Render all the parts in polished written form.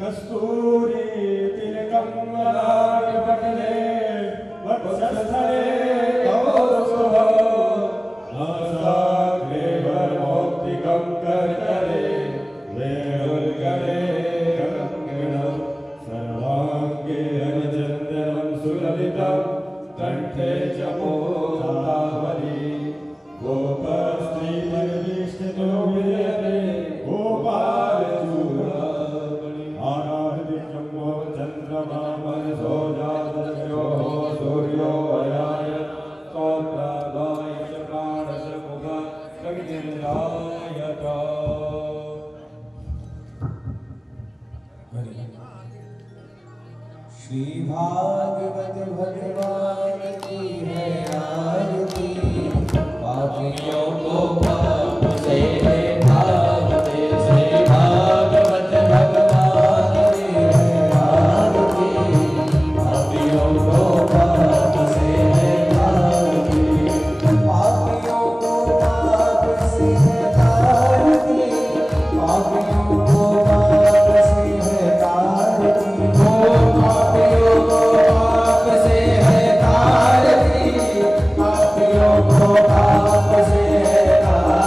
कस्तूरी तिलकं ललाटपटले वक्षस्थले कौस्तुभः नासाग्रे वरमौक्तिकं करतले वेणुर्गले कंगणं सर्वाङ्गे अनुचन्दनं सुललितं कंठे च मोदावली गोपस्त्रीपरिवेष्टितो विजयते गोपालचूडामणि आराधितं चन्द्रमा मनसो जातस्यो सूर्यो अयाय स्तोत्रगाय च प्राणश मुख प्रज्ञायत श्री भागवत भगवान की है आरती पापियों को पाप से भागते श्री भागवत भगवान की है आरती पापियों को पाप से भागते पापियों को पाप से तारती पापियों को पाप से तारती पापियों को पाप से है तारती पापियों को पाप से है तारती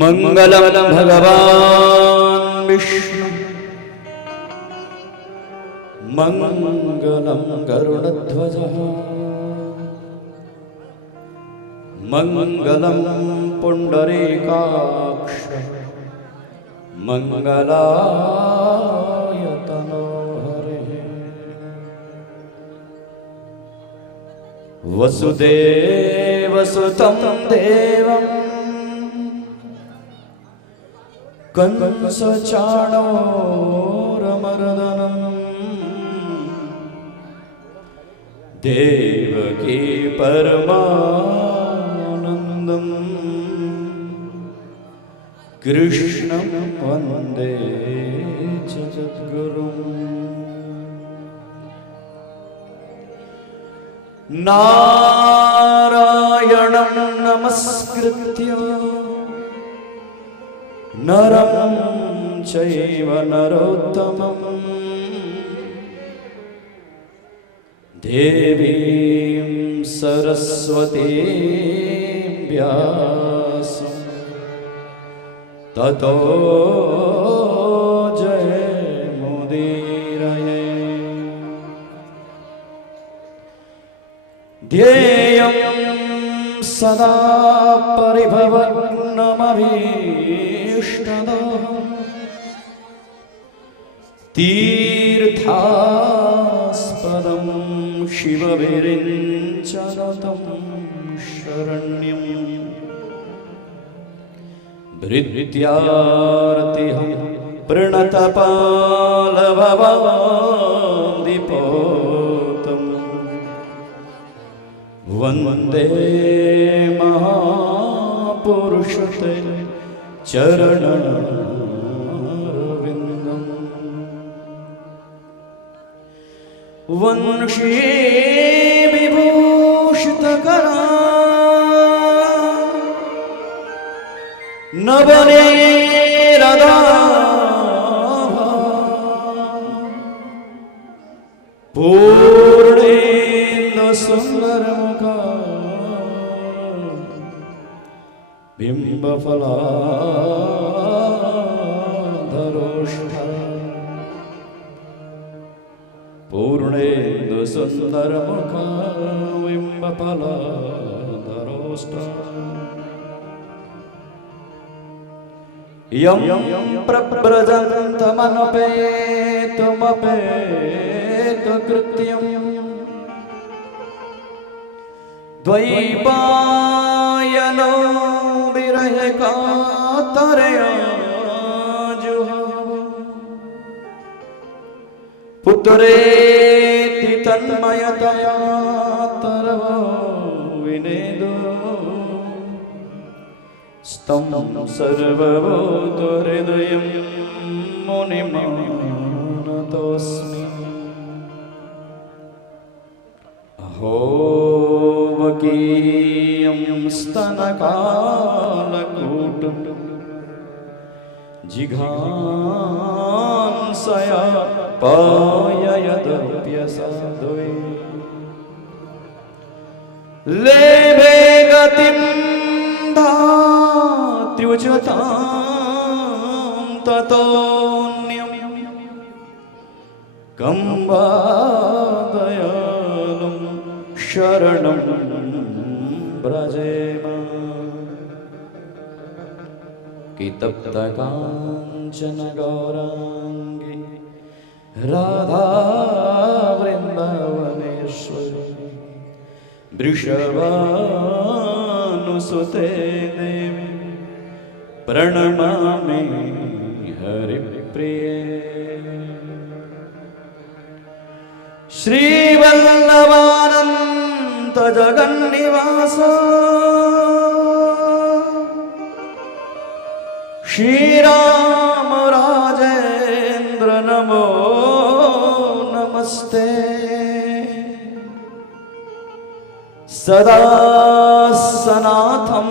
मंगलम भगवान विष्णु मंगलम गरुड़ध्वज मंगलम पुंडरीकाक्ष मंगलाय तनोहरे वसुदेवसुतं देवं कंसचाणूरमर्दनम् देवकी परमानन्दम् कृष्णं वन्दे जगद्गुरुम् नारायणं नमस्कृत्य नरं चैव नरोत्तमम् देवीं सरस्वतीं व्यासं ततो जयमुदीरये ध्येयं सदा परिभवग्नमभीष्टदोहम् तीर्थास्पदं शिवविरिञ्चनुतं शरण्यं भृत्यार्तिहं प्रणतपालभवादिपोतम् वन्दे महापुरुषते चरणरविन्दम् वंशी विभूषितकरा नवनीरदाभा पूर्णेन्दुसुन्दरमुखा बिम्बफलाधरोष्ठा पूर्णेन्दुसुन्दरमुखा बिम्बफलाधरोष्ठा यं प्रव्रजन्तमनपेतुमपेतकृत्यम् द्वैपायनो विरहे कातरया जुहाव पुत्रेति तन्मयतया तरवो विनेदो स्तं सर्वभूतहृदयं मुनिमानतोऽस्मि अहो वकीयं स्तनकालकूटं जिघांसया पाययदप्यसाधुवे लेभे गतिं त्युजतां ततोऽन्यं कं वा दयालुं शरणं व्रजेम कि तप्तकाञ्चन गौराङ्गी राधा वृन्दावनेश्वरी वृषभानुसुते देवी प्रणमामि हरिप्रिये श्रीवल्लभानन्त जगन्निवास श्रीराम राजेन्द्र नमो नमस्ते सदा सनाथं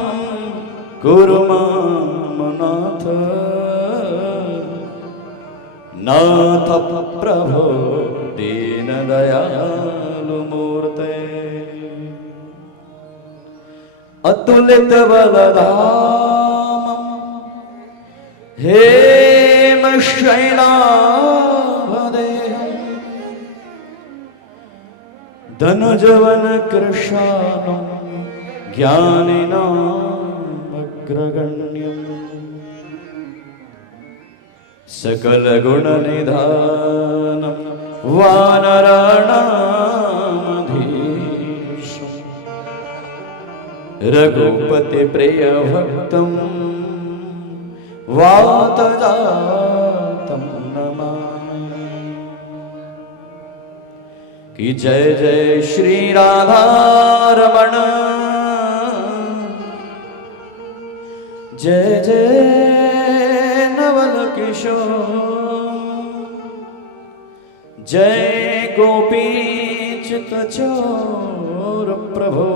कुरु मां नाथ नाथ प्रभो दीनदयालु मूर्ते अतुलित बलधामं हेम शैलाभदेहम् धनुजवन कृशानं ज्ञानिनामग्रगण्यम् सकलगुणनिधानं वानराणामधीशम् रघुपतिप्रियभक्तं वातजातं नमामि। कि जय जय श्री राधारमण, जय जय नवल किशोर, जय गोपीचित चोर प्रभो,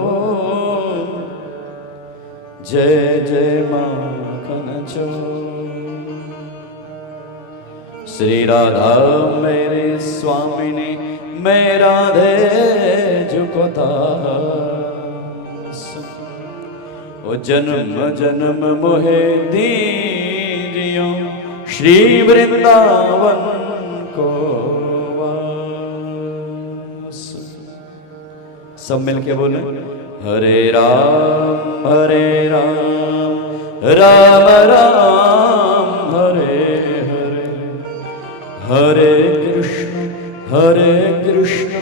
जय जय माखन चोर। श्री राधा मेरे स्वामिनी, मैं राधे जुको दास, ओ जन्म जन्म मोहे दीजियो श्री वृंदावन को वास। सब मिलके बोले हरे राम राम राम हरे हरे, हरे कृष्ण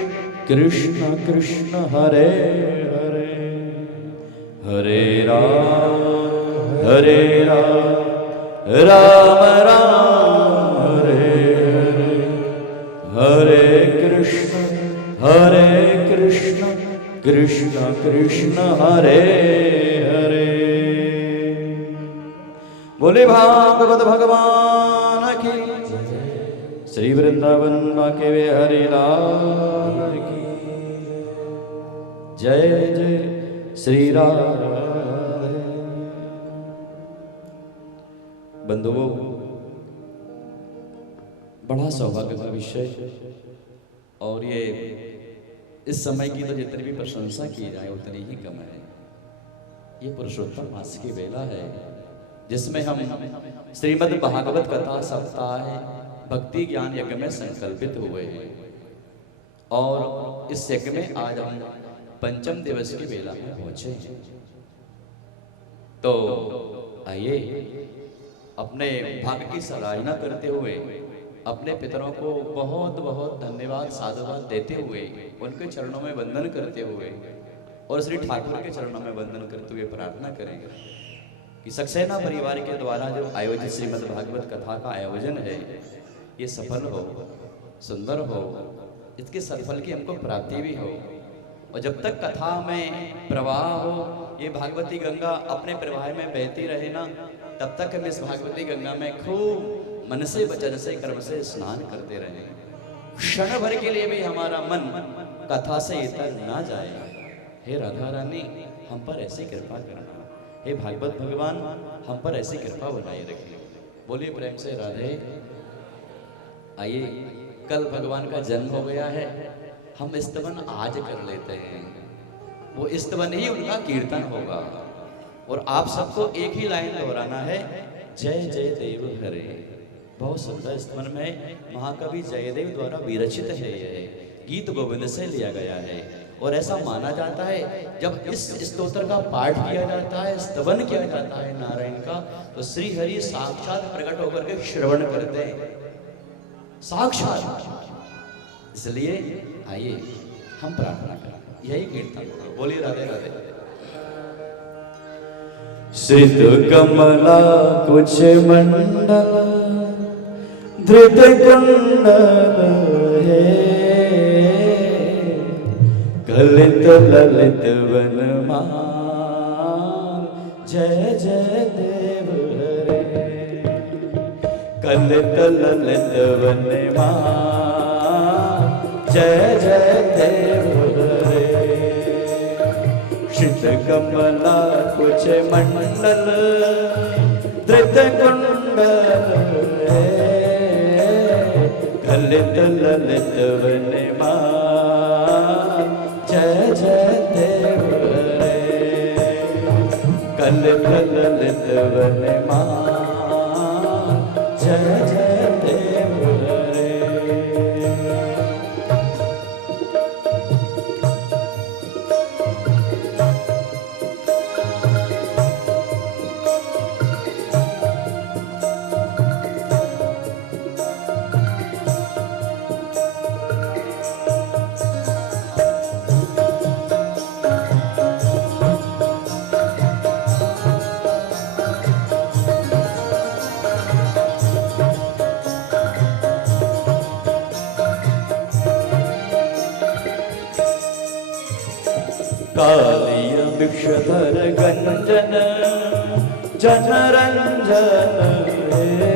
कृष्ण कृष्ण हरे हरे, हरे राम राम राम हरे हरे, हरे कृष्ण कृष्ण कृष्ण हरे हरे। बोले भागवत भगवान की, श्री वृंदावन बाके हरि लाल की जय जय श्री राधे। बंधुओं, बड़ा सौभाग्य का विषय, और ये इस समय की तो जितनी भी प्रशंसा की जाए उतनी ही कम है। ये पुरुषोत्तम मास की बेला है जिसमें हम श्रीमद् भागवत कथा सप्ताह भक्ति ज्ञान यज्ञ में संकल्पित हुए हैं, और इस यज्ञ में आज हम पंचम दिवस की बेला में पहुंचे हैं। तो आइए अपने भाग्य की सराहना करते हुए, अपने पितरों को बहुत बहुत धन्यवाद साधुवाद देते हुए, उनके चरणों में वंदन करते हुए और श्री ठाकुर के चरणों में वंदन करते हुए प्रार्थना करेंगे कि सक्सेना परिवार के द्वारा जो आयोजित श्रीमद् भागवत कथा का आयोजन है ये सफल हो, सुंदर हो, इसके सफल की हमको प्राप्ति भी हो। और जब तक कथा में प्रवाह हो, ये भागवती गंगा अपने प्रवाह में बहती रहे ना, तब तक हम इस भागवती गंगा में खूब मन से वचन से कर्म से स्नान करते रहे। क्षण भर के लिए भी हमारा मन कथा से इतर ना जाए। हे राधा रानी, हम पर ऐसी कृपा करना। हे भागवत भगवान, हम पर ऐसी कृपा बनाए रखिए। बोलिए प्रेम से राधे। आइए, कल भगवान का जन्म हो गया है, हम स्तवन आज कर लेते हैं। वो स्तवन ही उनका कीर्तन होगा, और आप सबको एक ही लाइन दोहराना है, जय जय देव हरे। बहुत सुंदर स्तवन में महाकवि जयदेव द्वारा विरचित है। यह गीत गोविंद से लिया गया है, और ऐसा माना जाता है जब इस स्तोत्र का पाठ किया जाता है, स्तवन किया जाता है नारायण का, तो श्री हरि साक्षात प्रकट होकर के श्रवण करते हैं, साक्षात। इसलिए आइए हम प्रार्थना करें, यही कीर्तन। बोलिए राधे राधे। श्रित कमला कुछ मंडल धृत कुंडल है, कलित ललित वनमाल जय जय देव हरे। कलित ललित वनमाल जय जय देव हरे। श्रित कमला कुछ मंडल धृत कुंडल है, कलित ललित वनमाल जय जय देव हरे। कलित ललित वनमाल जय जय देव रे। कालिय भिक्षधर गंजन जनरंजन हे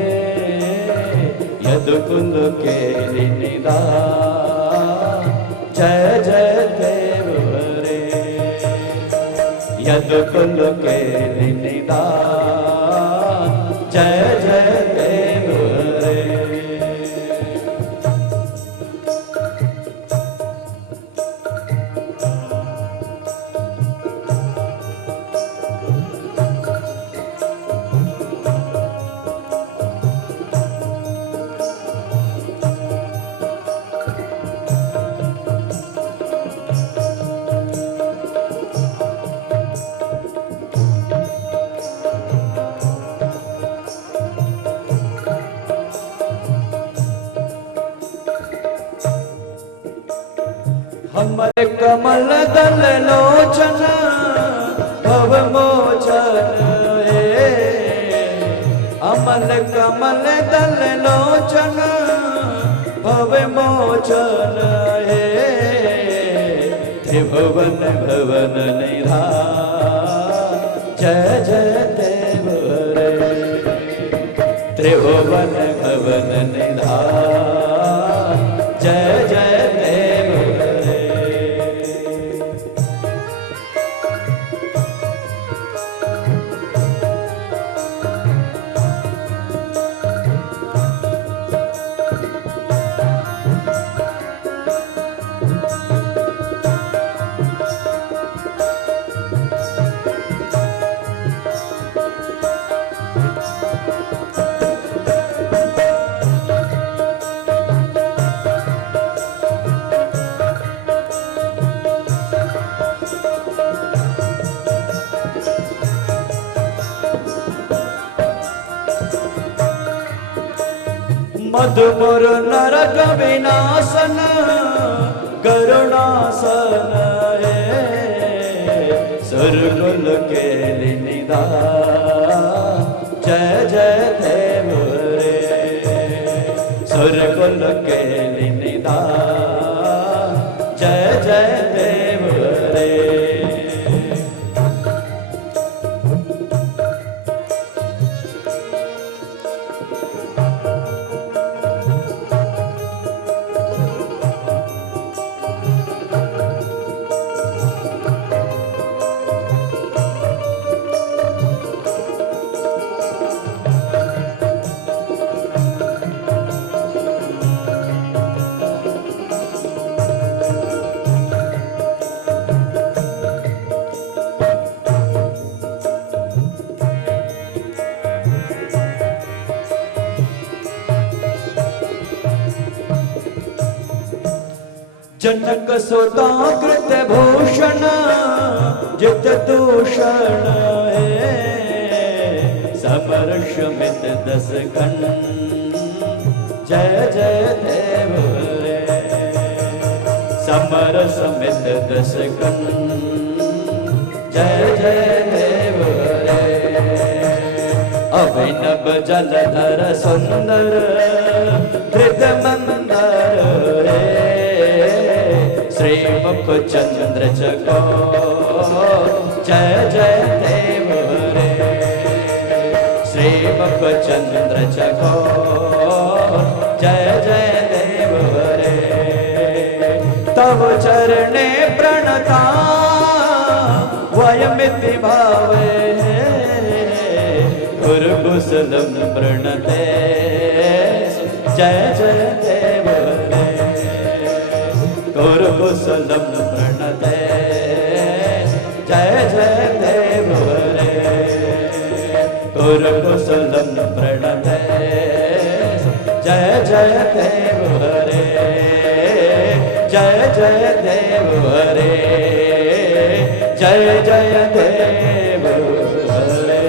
यदुकुल केलि निदान जय जय देव रे। यदुकुल केलि निदान जय जय देव रे। हमर कमल दल लोचन भव मोचन हे। अमल कमल दल लोचन भव मोचन हे। त्रिभुवन भवन निधान जय जय देव रे। त्रिभुवन भवन निधान जय जय देव रे। मधुपुर नरक विनाशन करुणासन हे। सुरकुल केलि निदान जय जय देव रे। सुरकुल केलि निदान जय जय देव रे। जनक सुता कृत भूषण जित दूषण हे। समर शमित दस खंड जय जय देव रे। समर समित दस खंड जय जय देव रे। अभिनव जलधर सुंदर धृत मंदर हे। श्री मुख चंद्र जगो जय जय देव रे। श्री मुख चंद्र जगो जय जय देव रे। तव चरणे प्रणता वयमिति भावे। गुरुकुशलम प्रणते जय जय देव रे। गुरुकुशलम प्रणते जय जय देव रे। गुरुकुशलम प्रणते जय देव हरे, जय जय देव हरे, जय जय देव हरे।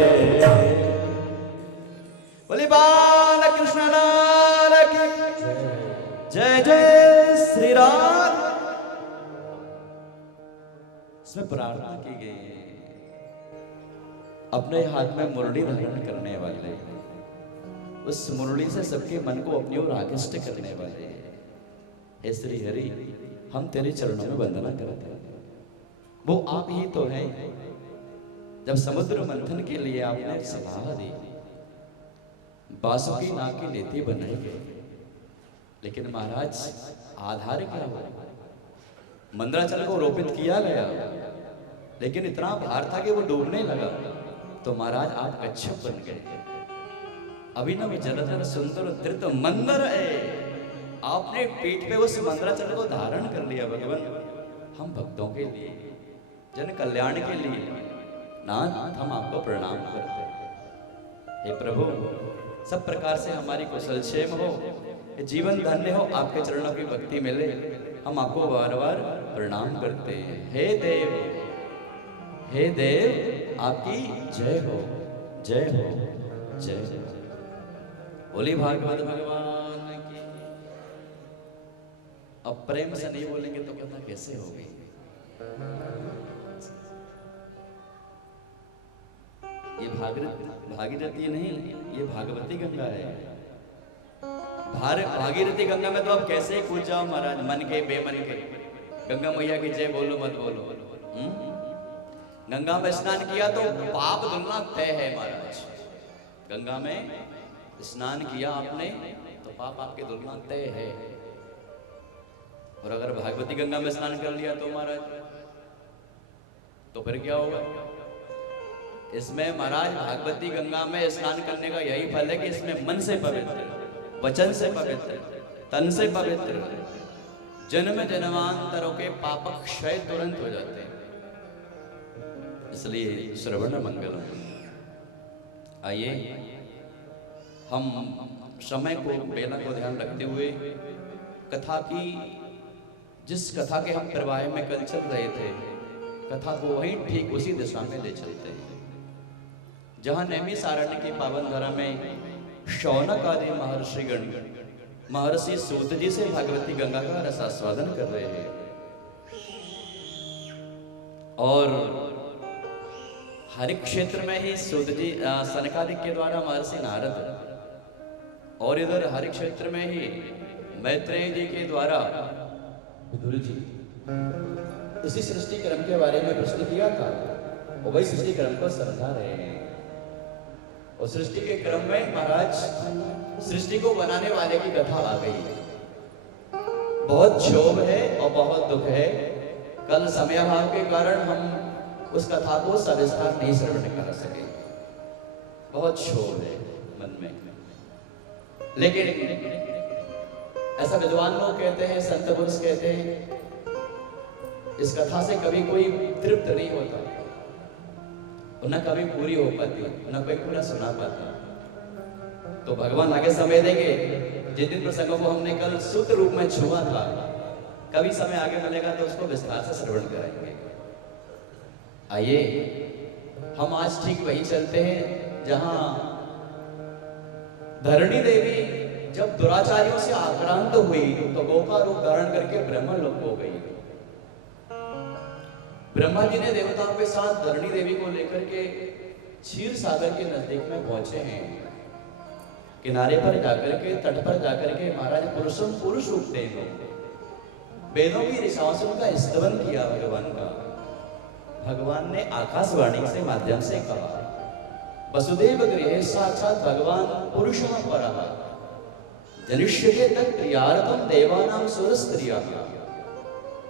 बोले बाल कृष्ण लाल की जय, जय श्री राम। इसमें प्रार्थना की गई है अपने हाथ में मुरली धारण करने वाले, उस मुरली से सबके मन को अपनी ओर आकृष्ट करने वाले हे श्री हरि, हम तेरे चरणों में वंदना करते हैं। वो आप ही तो हैं। जब समुद्र मंथन के लिए आपने सलाह दी, बांसुरी नाग की नेति बनाई गई, लेकिन महाराज आधार क्या हुआ? मंदराचल को रोपित किया गया, लेकिन इतना भार था कि वो डूबने लगा, तो महाराज आप कच्छप बन गए। अभिनव जलधर सुंदर धृत मंदर है, आपने पीठ पे उस मंदराचल को धारण कर लिया। भगवान, हम भक्तों के लिए, जन कल्याण के लिए नाथ हम आपको प्रणाम करते हैं। हे प्रभु, सब प्रकार से हमारी कुशल क्षेम हो, जीवन धन्य हो, आपके चरणों की भक्ति मिले, हम आपको बार बार प्रणाम करते हैं। हे देव, हे देव, आपकी जय हो, जय हो, जय हो। बोली भागवत भगवान की। अब प्रेम से नहीं बोलेंगे तो कथा कैसे होगी? ये भागीरथी नहीं, ये भागवती गंगा है। भागीरथी गंगा में तो आप कैसे ही कूद जाओ महाराज, मन के बेमन के। गंगा मैया की जय बोलो मत बोलो। गंगा में स्नान किया तो पाप धुलना तय है महाराज। गंगा में स्नान किया आपने तो पाप आपके धुलना तय है। और अगर भागवती गंगा में स्नान कर लिया तो महाराज, तो फिर क्या होगा? इसमें महाराज भागवती गंगा में स्नान करने का यही फल है कि इसमें मन से पवित्र, वचन से पवित्र, तन से पवित्र, जन्म जन्मांतरों के पाप क्षय तुरंत हो जाते हैं। इसलिए श्रवण मंगल। आइए हम समय को, बेला को ध्यान रखते हुए कथा की, जिस कथा के हम प्रवाह में कल चल रहे थे, कथा को वही ठीक उसी दिशा में ले चलते हैं जहां नैमिषारण्य की पावन धरा में शौनक आदि महर्षिगण महर्षि सूत जी से भागवती गंगा का रसास्वादन कर रहे हैं। और हरि क्षेत्र में ही सूत जी सनकादिक के द्वारा महर्षि नारद, और इधर हरि क्षेत्र में ही मैत्रेय जी के द्वारा विदुर जी इसी सृष्टि क्रम के बारे में प्रश्न किया था, और वही सृष्टि क्रम को समझा रहे हैं। और सृष्टि के क्रम में महाराज सृष्टि को बनाने वाले की कथा आ गई है। बहुत क्षोभ है और बहुत दुख है। कल समय अभाव के कारण हम उस कथा को सविस्तार नहीं श्रवण कर सके। बहुत क्षोभ है मन में। लेकिन ऐसा विद्वान लोग कहते हैं, संत पुरुष कहते हैं, इस कथा से कभी कोई तृप्त नहीं होता, न कभी पूरी हो पाती, न कोई पूरा सुना पाता। तो भगवान आगे समय देंगे। जिन जिन प्रसंगों को हमने कल सूत्र रूप में छुआ था, कभी समय आगे मिलेगा तो उसको विस्तार से श्रवण करेंगे। आइए हम आज ठीक वही चलते हैं जहां धरणी देवी जब दुराचारियों से आक्रांत हुई तो गौ का रूप धारण करके ब्रह्म लोक हो गई। ब्रह्मा जी ने देवताओं के साथ धरणी देवी को लेकर के क्षीर सागर के नजदीक में पहुंचे हैं। किनारे पर जाकर के, तट पर जाकर के महाराज पुरुषों पुरुष रूप देंगे, वेदों की ऋचाओं से उनका स्तवन किया भगवान का। भगवान ने आकाशवाणी से माध्यम से कहा, वसुदेव गृहे साक्षात भगवान पुरुषः परः जनिष्यते तत् प्रियार्थम देवानां सुरस्त्रियः।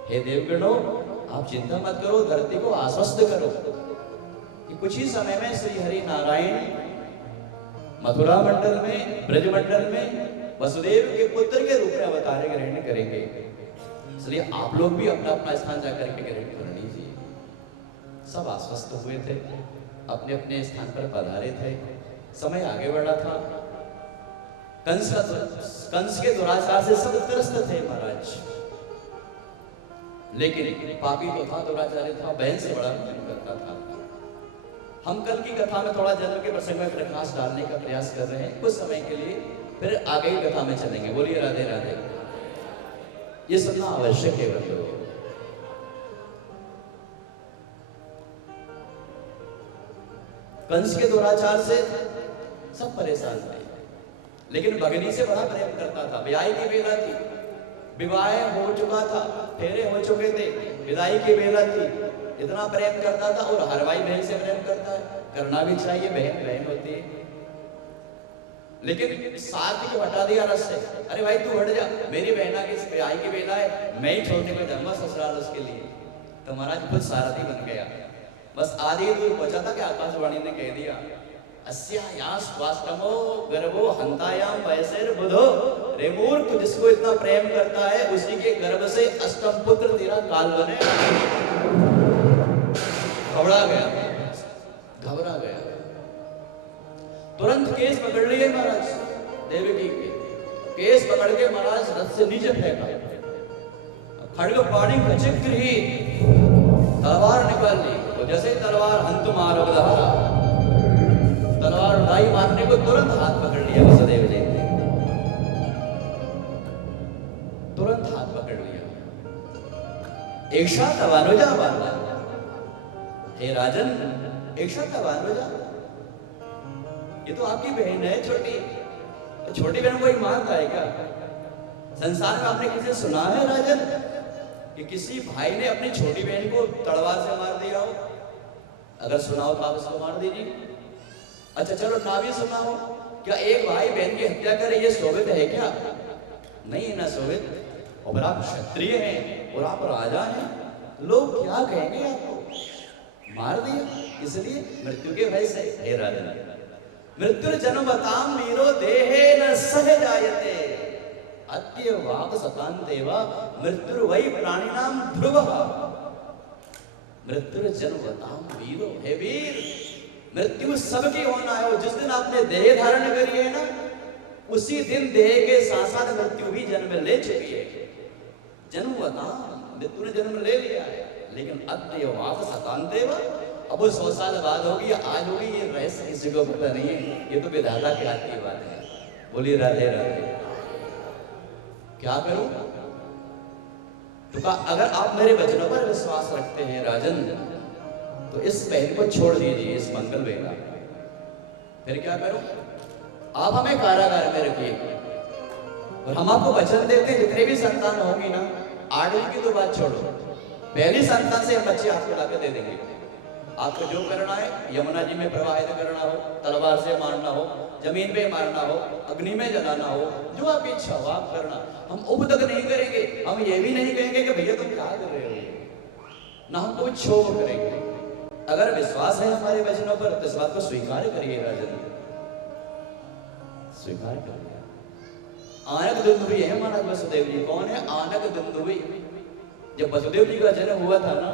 हे देवगणों, आप चिंता मत करो, धरती को आश्वस्त करो कि कुछ ही समय में श्री हरि नारायण मथुरा मंडल में, ब्रज मंडल में वसुदेव के पुत्र के रूप में अवतार ग्रहण करेंगे। इसलिए आप लोग भी अपना अपना स्थान जाकर के ग्रहण कर लीजिए। सब आश्वस्त हुए थे, अपने अपने स्थान पर पधारे थे। समय आगे बढ़ा था। कंस के दुराचार से सब त्रस्त थे महाराज, लेकिन पापी तो था, दुराचारी था, बहन से बड़ा प्रेम करता था। हम कल की कथा में थोड़ा जन्म के प्रसंग में प्रकाश डालने का प्रयास कर रहे हैं कुछ समय के लिए, फिर आगे की कथा में चलेंगे। बोलिए राधे राधे। ये सुनना आवश्यक है बंधुओं। कंस के दुराचार से सब परेशान थे, लेकिन भगनी से बड़ा प्रेम करता था। ब्याह की बेला थी, विवाह हो चुका था, फेरे हो चुके थे, विदाई की बेला थी, इतना प्रेम करता था। और हर भाई बहन से प्रेम करता है, करना भी चाहिए, बहन बहन होती है, लेकिन साथ ही हटा दिया रस से। अरे भाई तू हट जा, मेरी बहना की ब्याह की बेला है, मैं ही छोड़ने में जाऊंगा ससुराल उसके लिए। तो महाराज खुद सारथी बन गया। बस आधी दूर पहुंचा था कि आकाशवाणी ने कह दिया, अस्यायां स्वास्तमो गर्भो हंतायाम वैसेर बुधो। रे मूर्ख, जिसको इतना प्रेम करता है उसी के गर्भ से अष्टम पुत्र तेरा काल बने। घबरा गया, तुरंत केस पकड़ लिए महाराज देवकी के। केस पकड़ के महाराज रथ से नीचे फेंका, खड्ग पाणी खचिक्र ही तलवार निकाल ली। तो जैसे तलवार हंत मारो बधारा, तलवार उठाई मारने को, तुरंत हाथ पकड़ लिया वसुदेव जी ने, तुरंत हाथ पकड़ लिया। एकशा तवानुजा बांधा, हे राजन एकशा तवानुजा, ये तो आपकी बहन है छोटी, तो छोटी बहन को ही मारता है क्या? संसार में आपने किसी सुना है राजन कि किसी भाई ने अपनी छोटी बहन को तलवार से मार दिया हो? अगर सुना हो तो आप उसको मार दीजिए। अच्छा चलो ना भी सुना हो, क्या एक भाई बहन की हत्या करे ये शोभित है क्या? नहीं है ना शोभित। और आप क्षत्रिय हैं और आप राजा हैं, लोग क्या कहेंगे आपको? मार दिया इसलिए मृत्यु के भय से। हे राजन, मृत्यु जन्मताम वीरो देहे न सह जायते, अत्य वाप सतान देवा मृत्यु वही प्राणिनाम ध्रुवः। मृत्यु जन्मताम वीरो, हे वीर, मृत्यु सबकी होना है। जिस दिन आपने देह धारण करी है ना, उसी दिन देह के साथ साथ मृत्यु भी जन्म ले चुकी है। जन्मताम, मृत्यु ने जन्म ले लिया है, लेकिन अत्य वाप सतान देवा, अब वो 100 साल बाद होगी या आज होगी, ये रहस्य किसी को पता नहीं है। ये तो विधाता के हाथ की बात है। बोलिए राधे राधे। क्या करूं? तो कहा, अगर आप मेरे वचनों पर विश्वास रखते हैं राजन, तो इस बहन को छोड़ दीजिए इस मंगल बेला। फिर क्या करूं? आप हमें कारागार में रखिए और हम आपको वचन देते हैं जितने भी संतान होंगी ना, 8वीं की तो बात छोड़ो, पहली संतान से हम बच्चे आपको लाके दे देंगे। आपको जो करना है, यमुना जी में प्रवाहित करना हो, तलवार से मारना हो, जमीन पे मारना हो, अग्नि में जलाना हो, जो आपकी इच्छा हो आप करना। हम उप तक नहीं करेंगे, हम ये भी नहीं कहेंगे कि भैया तुम क्या कर रहे हो, ना हम कोई क्षोभ करेंगे। अगर विश्वास है हमारे वचनों पर तो इस बात को स्वीकार करिए राजन, स्वीकार करिए। आनक दुंदुभी है महाराज वसुदेव जी। कौन है आनक दुंदुभी? जब वसुदेव जी का जन्म हुआ था ना,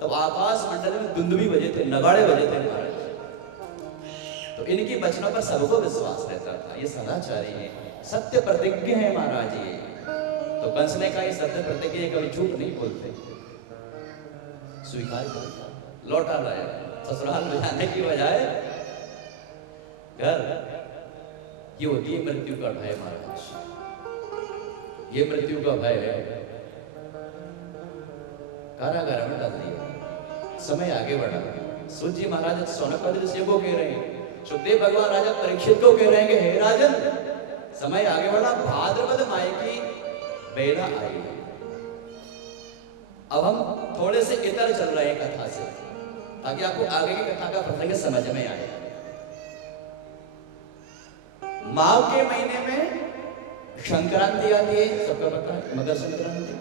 तब आकाश मंडल में दुंदुभी बजे थे, नगाड़े बजे थे महाराज। तो इनकी वचनों पर सबको विश्वास रहता था। ये सदाचारी है, सत्य प्रतिज्ञ है महाराज ये। तो कंस ने कहा ये सत्य प्रतिज्ञ कभी झूठ नहीं बोलते, स्वीकार कर। लौटा लाया ससुराल में जाने की बजाय घर। ये होती है मृत्यु का भय महाराज, ये मृत्यु का भय है। कारागार में डाल दिया। समय आगे बढ़ा। सूत जी महाराज सौनकादि ऋषि को कह रहे हैं, सुखदेव भगवान राजा परीक्षित को कह रहे हैं कि हे राजन, समय आगे बढ़ा, भाद्रपद माह की बेला आई। अब हम थोड़े से इतर चल रहे हैं कथा से, ताकि आपको आगे की कथा का प्रसंग समझ में आए। माघ के महीने में संक्रांति आती है, सबका पता है, मकर संक्रांति।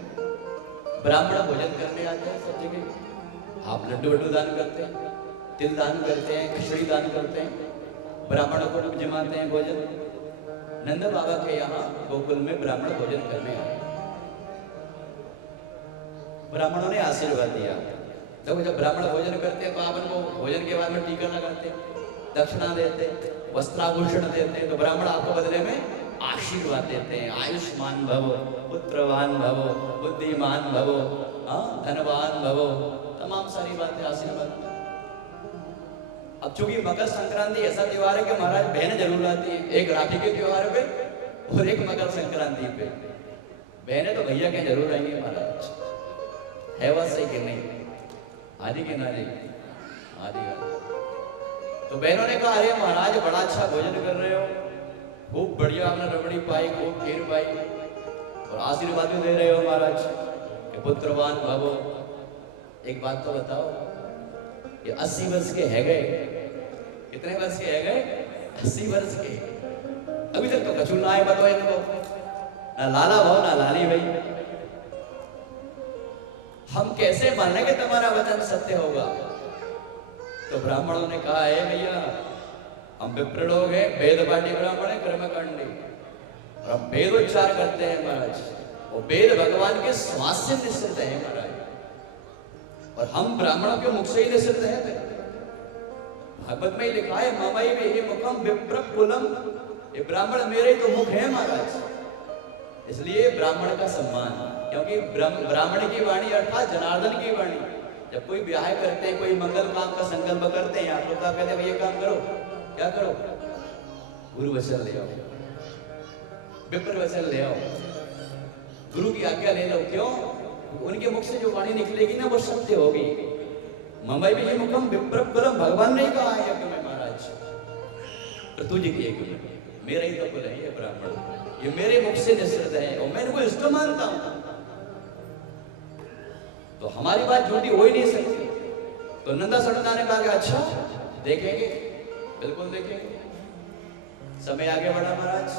ब्राह्मण भोजन करने आते हैं सब जगह। आप लड्डू वड्डू दान करते हैं, तिल दान करते हैं, खिचड़ी दान करते हैं, ब्राह्मणों को लोग जमाते हैं भोजन। नंद बाबा के यहाँ गोकुल में ब्राह्मण भोजन करने आए। ब्राह्मणों ने आशीर्वाद दिया। देखो जब ब्राह्मण भोजन करते हैं तो आप उनको भोजन के बाद में टीका लगाते, दक्षिणा देते, वस्त्राभूषण देते, तो ब्राह्मण आपको बदले में आशीर्वाद देते हैं, आयुष्मान भव, पुत्रवान भव, बुद्धिमान भव, हाँ धनवान भव, तमाम सारी बातें आशीर्वाद। अब चूंकि मकर संक्रांति ऐसा त्योहार है कि महाराज बहन जरूर आती है, एक राखी के त्योहार पे और एक मकर संक्रांति पे। बहनें तो भैया के जरूर आएंगे महाराज, है वह सही कि नहीं? आदि के नारी आदि। तो बहनों ने कहा अरे महाराज बड़ा अच्छा भोजन कर रहे हो, खूब बढ़िया आपने रबड़ी पाई, खूब खीर पाई और आशीर्वाद भी दे रहे हो महाराज कि पुत्रवान भवो। एक बात तो बताओ, ये 80 वर्ष के है गए, कितने वर्ष के है गए? 80 वर्ष के। अभी तक तो कछु ना आए बताओ इनको, ना लाला भाव ना लाली भाई। हम कैसे माने कि तुम्हारा वचन सत्य होगा? तो ब्राह्मणों ने कहा है भैया हम विप्र लोग हैं, वेद पाठी ब्राह्मण है, कर्मकांडी, और हम वेद उच्चार करते हैं महाराज। वो वेद भगवान के श्वास से निश्चित है महाराज, और हम ब्राह्मणों के मुख से ही निश्चित है। भागवत में ही लिखा है ममई में मुखम विप्र कुलम, ये ब्राह्मण मेरे ही तो मुख है महाराज। इसलिए ब्राह्मण का सम्मान, क्योंकि ब्राह्मण की वाणी अर्थात जनार्दन की वाणी। जब कोई ब्याह करते हैं, कोई मंगल काम का संकल्प करते हैं, आप लोग कहते हैं ये काम करो, क्या करो? गुरु वचन ले आओ, विप्र वचन ले आओ, गुरु की आज्ञा ले लो। क्यों? उनके मुख से जो वाणी निकलेगी ना वो सत्य होगी। ममई भी मुखम विप्र कुलम, भगवान ने कहा है यज्ञ में महाराज, ऋतु जी की यज्ञ में, मेरा ही तो कुल है ये ब्राह्मण, ये मेरे मुख से निश्चित है और मैं इनको इष्ट मानता हूं। तो हमारी बात झूठी हो ही नहीं सकती। तो नंदा सड़ना ने कहा कि अच्छा देखेंगे, बिल्कुल देखेंगे। समय आगे बढ़ा महाराज,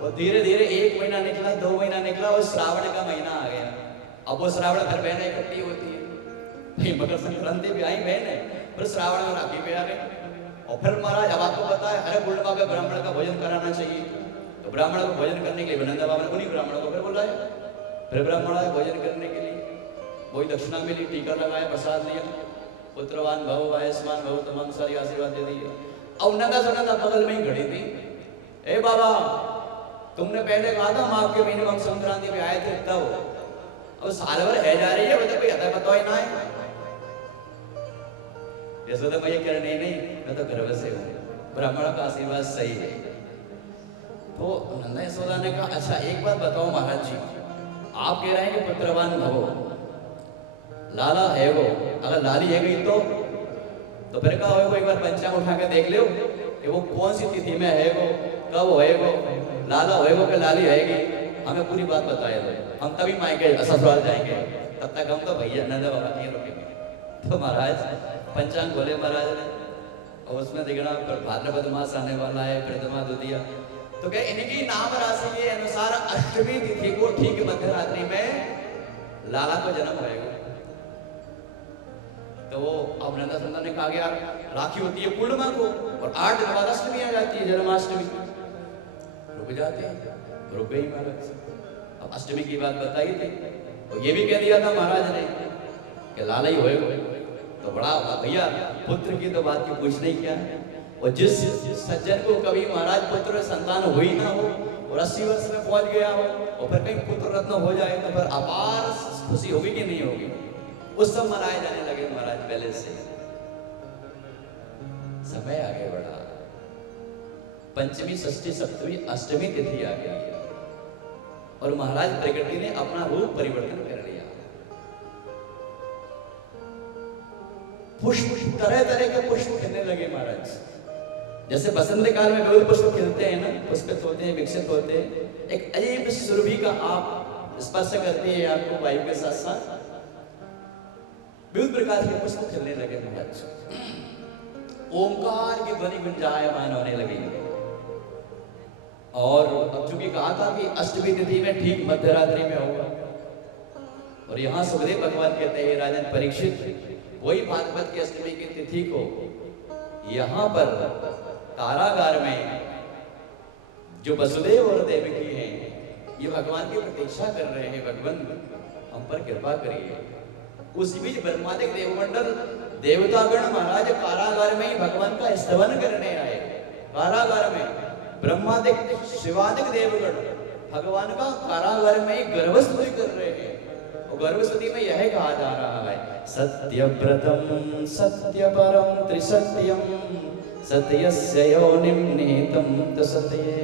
और धीरे धीरे 1 महीना निकला, 2 महीना निकला, और श्रावण का महीना आ गया। अब वो श्रावण भर बहनें इकट्ठी होती है, मकर संक्रांति भी आई बहनें, फिर श्रावण में राखी पे आ गई। और फिर महाराज अब आपको पता है हर पूर्णिमा पे ब्राह्मण का भोजन कराना चाहिए। तो ब्राह्मण को भोजन करने के लिए नंदा बाबा ने उन्हीं ब्राह्मणों को फिर बुलाया, फिर ब्राह्मण आए भोजन करने के लिए। वही दक्षिणा मिली, टीका लगाया, प्रसाद लिया, पुत्रवान भव, आयुष्मान भव, तमाम सारी आशीर्वाद दे दिए। और नंदा सनंदा बगल में ही खड़ी थी। ए बाबा तुमने पहले कहा था हम आपके मिनिमम संक्रांति में आए थे तब, अब साल भर है जा रही है, मतलब कोई अदा बताओ ही ना है। जैसे तो मैं ये कह नहीं नहीं मैं तो गर्व से हूँ, ब्राह्मण का आशीर्वाद सही है। तो नंदा यशोदा ने कहा अच्छा एक बात बताओ महाराज जी, आप कह रहे हैं कि पुत्रवान भवो, लाला है वो, अगर लाली है गई तो फिर कहा हो एक बार पंचांग उठा के देख लो कि वो कौन सी तिथि में है, वो कब होएगो, लाला होएगो कि लाली रहेगी, हमें पूरी बात बताया दो, हम तभी मायके ससुराल जाएंगे, तब तक हम तो भैया नंदा बाबा नहीं रुकेंगे। तो महाराज पंचांग बोले महाराज ने, और उसमें देखना भाद्रपद मास आने वाला है, प्रथमा द्वितीया, तो क्या इनकी नाम राशि के अनुसार अष्टमी तिथि को ठीक मध्य रात्रि में लाला को जन्म होएगा। तो वो अब नंदा सुंदर ने कहा गया राखी होती है पूर्णिमा को, और 8 दिन बाद अष्टमी आ जाती है, जन्माष्टमी। रुक जाते हैं, रुक गई महाराज। अब अष्टमी की बात बताई थी, तो ये भी कह दिया था महाराज ने कि लाला ही होएगा। तो बड़ा भैया पुत्र की तो बात की पूछने ही क्या है। और जिस सज्जन को कभी महाराज पुत्र संतान हुई ना हो और 80 वर्ष में पहुंच गया हो और फिर कहीं पुत्र रत्न हो जाए तो फिर अपार खुशी होगी कि नहीं होगी। उस सब मनाए जाने लगे महाराज पहले से। समय आगे बढ़ा, पंचमी षष्ठी सप्तमी अष्टमी तिथि आ गई और महाराज प्रकृति ने अपना रूप परिवर्तन कर लिया। पुष्प तरह तरह के पुष्प खिलने लगे महाराज। जैसे बसंत काल में विविध पुष्प खिलते हैं ना, पुष्पित होते हैं, विकसित होते हैं, एक अजीब सुरभि का आप स्पर्श करते हैं आपको वायु के साथ साथ, विविध प्रकार के पुष्प खिलने लगे महाराज। ओंकार की ध्वनि गुंजायमान होने लगी। और अब चूंकि कहा था कि अष्टमी तिथि में ठीक मध्यरात्रि में होगा, और यहाँ सुखदेव भगवान कहते हैं राजन परीक्षित, वही भागवत की अष्टमी की तिथि को यहाँ पर कारागार में जो वसुदेव और देवकी हैं, ये भगवान की प्रतीक्षा कर रहे हैं, भगवान हम पर कृपा करिए। उस बीच ब्रह्मादिक देवमंडल देवतागण महाराज कारागार में ही भगवान का स्तवन करने आए। कारागार में ब्रह्मादिक शिवादिक देवगण भगवान का कारागार में ही गर्भस्तुति कर रहे हैं। और गर्भस्तुति में यह कहा जा रहा है, सत्यव्रतम सत्यपरम त्रिसत्यम सत्यस्य योनिं नीतं तसत्ये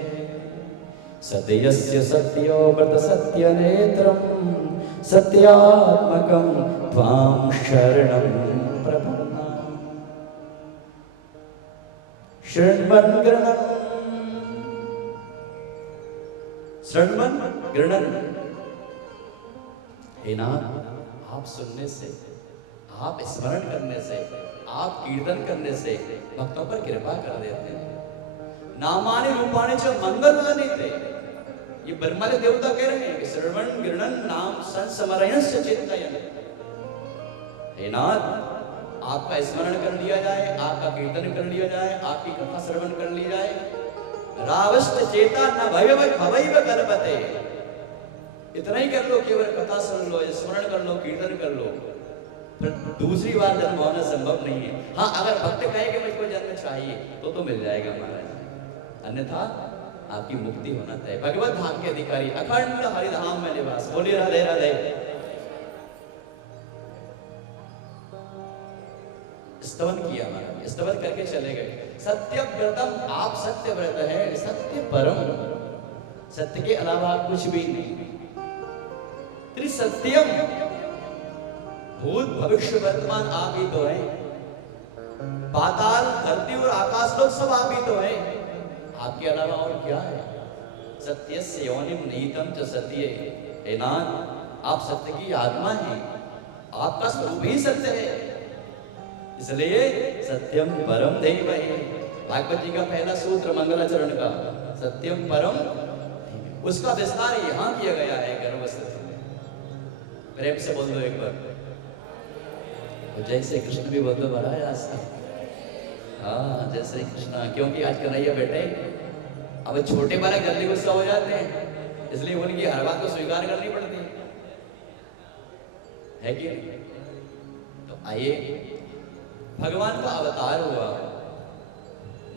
सत्यस्य सत्यो व्रत सत्यनेत्रम सत्यात्मकं त्वां शरणं प्रपन्नामि। शृण्वन् गृह्णन् शृण्वन् गृह्णन्। हे नाथ, आप सुनने से, आप स्मरण करने से, आप कीर्तन करने से भक्तों पर कृपा कर देते हैं। नामानि रूपाणि च मंगलानि ते। ये ब्रह्मादि देवता कह रहे हैं कि श्रवण गृह्णन नाम संस्मरणस्य चिंतयन्। हे नाथ, आपका स्मरण कर लिया जाए, आपका कीर्तन कर लिया जाए, आपकी कथा श्रवण कर ली जाए। रावष्ट चेता न भयव भवैव कल्पते। इतना ही कर लो, केवल कथा सुन लो, स्मरण कर लो, कीर्तन कर लो, फिर दूसरी बार जन्म होना संभव नहीं है। हाँ, अगर भक्त कहे कि मुझको जन्म चाहिए तो मिल जाएगा महाराज, अन्यथा आपकी मुक्ति होना तय। भगवत धाम के अधिकारी अखंड हरिधाम में निवास। बोलिए राधे राधे। स्तवन किया महाराज, स्तवन करके चले गए। सत्यव्रतम, आप सत्य व्रत है, सत्य परम, सत्य के अलावा कुछ भी नहीं। त्रिसत्यम, भूत भविष्य वर्तमान आप ही तो हैं। पाताल धरती और आकाश लोग सब आप ही तो हैं, आपके अलावा और क्या है। सत्यस्य योनिं नीतं च सत्ये। हे नाथ, आप सत्य की आत्मा हैं, आपका स्वरूप ही सत्य है, इसलिए सत्यम परम धीमहि। भागवत जी का पहला सूत्र मंगलाचरण का, सत्यम परम, उसका विस्तार यहाँ किया गया है गर्भस्थली में। प्रेम से बोल दो एक बार, जय श्री कृष्ण भी बोल दो महाराज आज तक। हाँ, जय श्री कृष्ण। क्योंकि आज कन्हैया बेटे अब छोटे बालक जल्दी गुस्सा हो जाते हैं, इसलिए उनकी हर बात को स्वीकार करनी पड़ती है कि नहीं? तो आइए, भगवान का अवतार हुआ।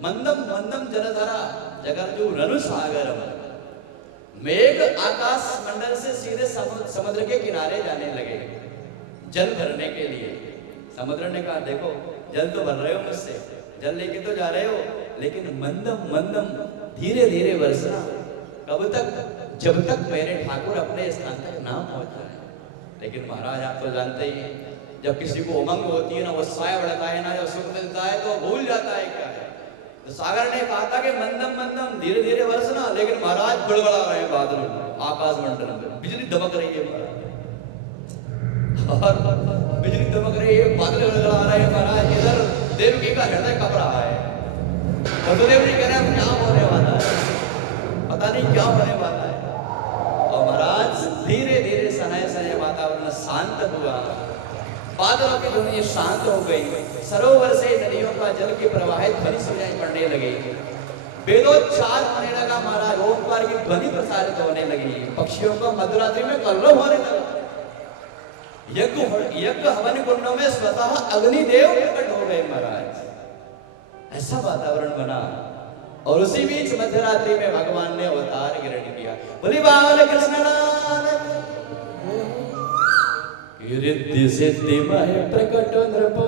मंदम मंदम जलधरा जगर्जु रनु सागरम। मेघ आकाश मंडल से सीधे समुद्र के किनारे जाने लगे जल भरने के लिए। समुद्र ने कहा, देखो जल तो भर रहे हो मुझसे, जल लेके तो जा रहे हो, लेकिन मंदम मंदम, धीरे धीरे वर्षना। कब तक? जब तक मेरे ठाकुर अपने स्थान तक ना पहुंच जाए। लेकिन महाराज आप तो जानते ही हैं, जब किसी को उमंग होती है ना, उत्साह बढ़ता है ना, जब सुख मिलता है तो भूल जाता है क्या है। तो सागर ने कहा था कि मंदम मंदम, धीरे धीरे वर्षना, लेकिन महाराज गड़गड़ा रहे हैं बादल, आकाश मंडल में बिजली दमक रही है महाराज, और बिजली दमक रही है, बादल गड़गड़ा रहे हैं महाराज। इधर देवकी का हृदय कप रहा है। वसुदेव जी कह रहे हैं क्या होने वाला है, पता नहीं क्या होने वाला है। और महाराज धीरे धीरे सनय सनय वातावरण शांत हुआ, बादलों की ध्वनि शांत हो गई, सरोवर से नदियों का जल की प्रवाहित ध्वनि सुनाई पड़ने लगी, वेदोच्चार होने लगा महाराज, ओंकार की ध्वनि प्रसारित होने लगी, पक्षियों का मधुरात्रि में कलरव होने लगा। यज्ञ हवन कुंडों में स्वतः अग्निदेव प्रकट हो गए महाराज। ऐसा वातावरण बना। और उसी बीच मध्यरात्रि में भगवान ने अवतार ग्रहण किया। बोली बाल कृष्ण लाल की। रिद्धि सिद्धि मह प्रकट नृपो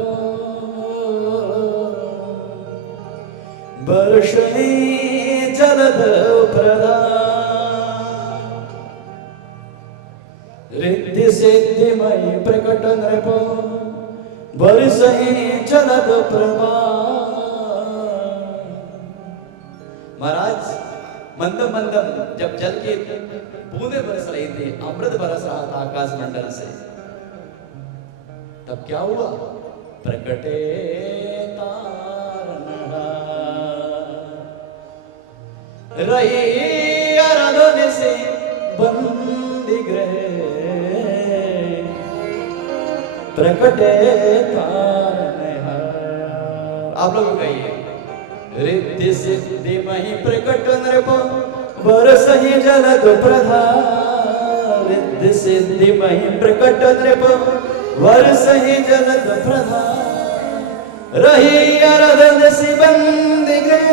वर्षहि जलद प्रदान। रिद्धि सिद्धि मह प्रकट नृपो वर्षहि जलद प्रदान। महाराज मंदम मंदम जब जल की बूंदे बरस रही थी, अमृत बरस रहा था आकाश मंडल से, तब क्या हुआ? प्रकटे तारनहा रही आराधन से बंदी गृह। प्रकटे तारनहा, आप लोग कहिए। रिद्धि सिद्धि महि प्रकट नृप वर्षहि जलद प्रधान। रिद्धि सिद्धि महि प्रकट नृप वर्षहि जलद प्रधान। रही अरदन से बंदी गृह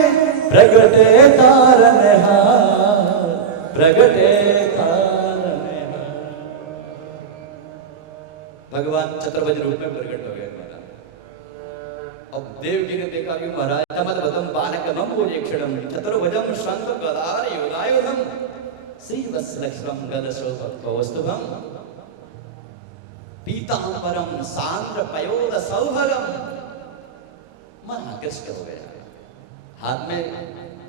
प्रगटे तारनहार, प्रगटे तारनहार। भगवान चतुर्भुज रूप में प्रकट हो गए महाराज। अब देवकी ने देखा कि महाराज तमद्भुतम बालकमं भुजक्षणम चतुर्भुजम शंख गदार योगायुधम श्रीवत्सलक्ष्मं गदशोभकौस्तुभम पीतांबरम सांद्र पयोद सौभगम। मन आकृष्ट हो गया। हाथ में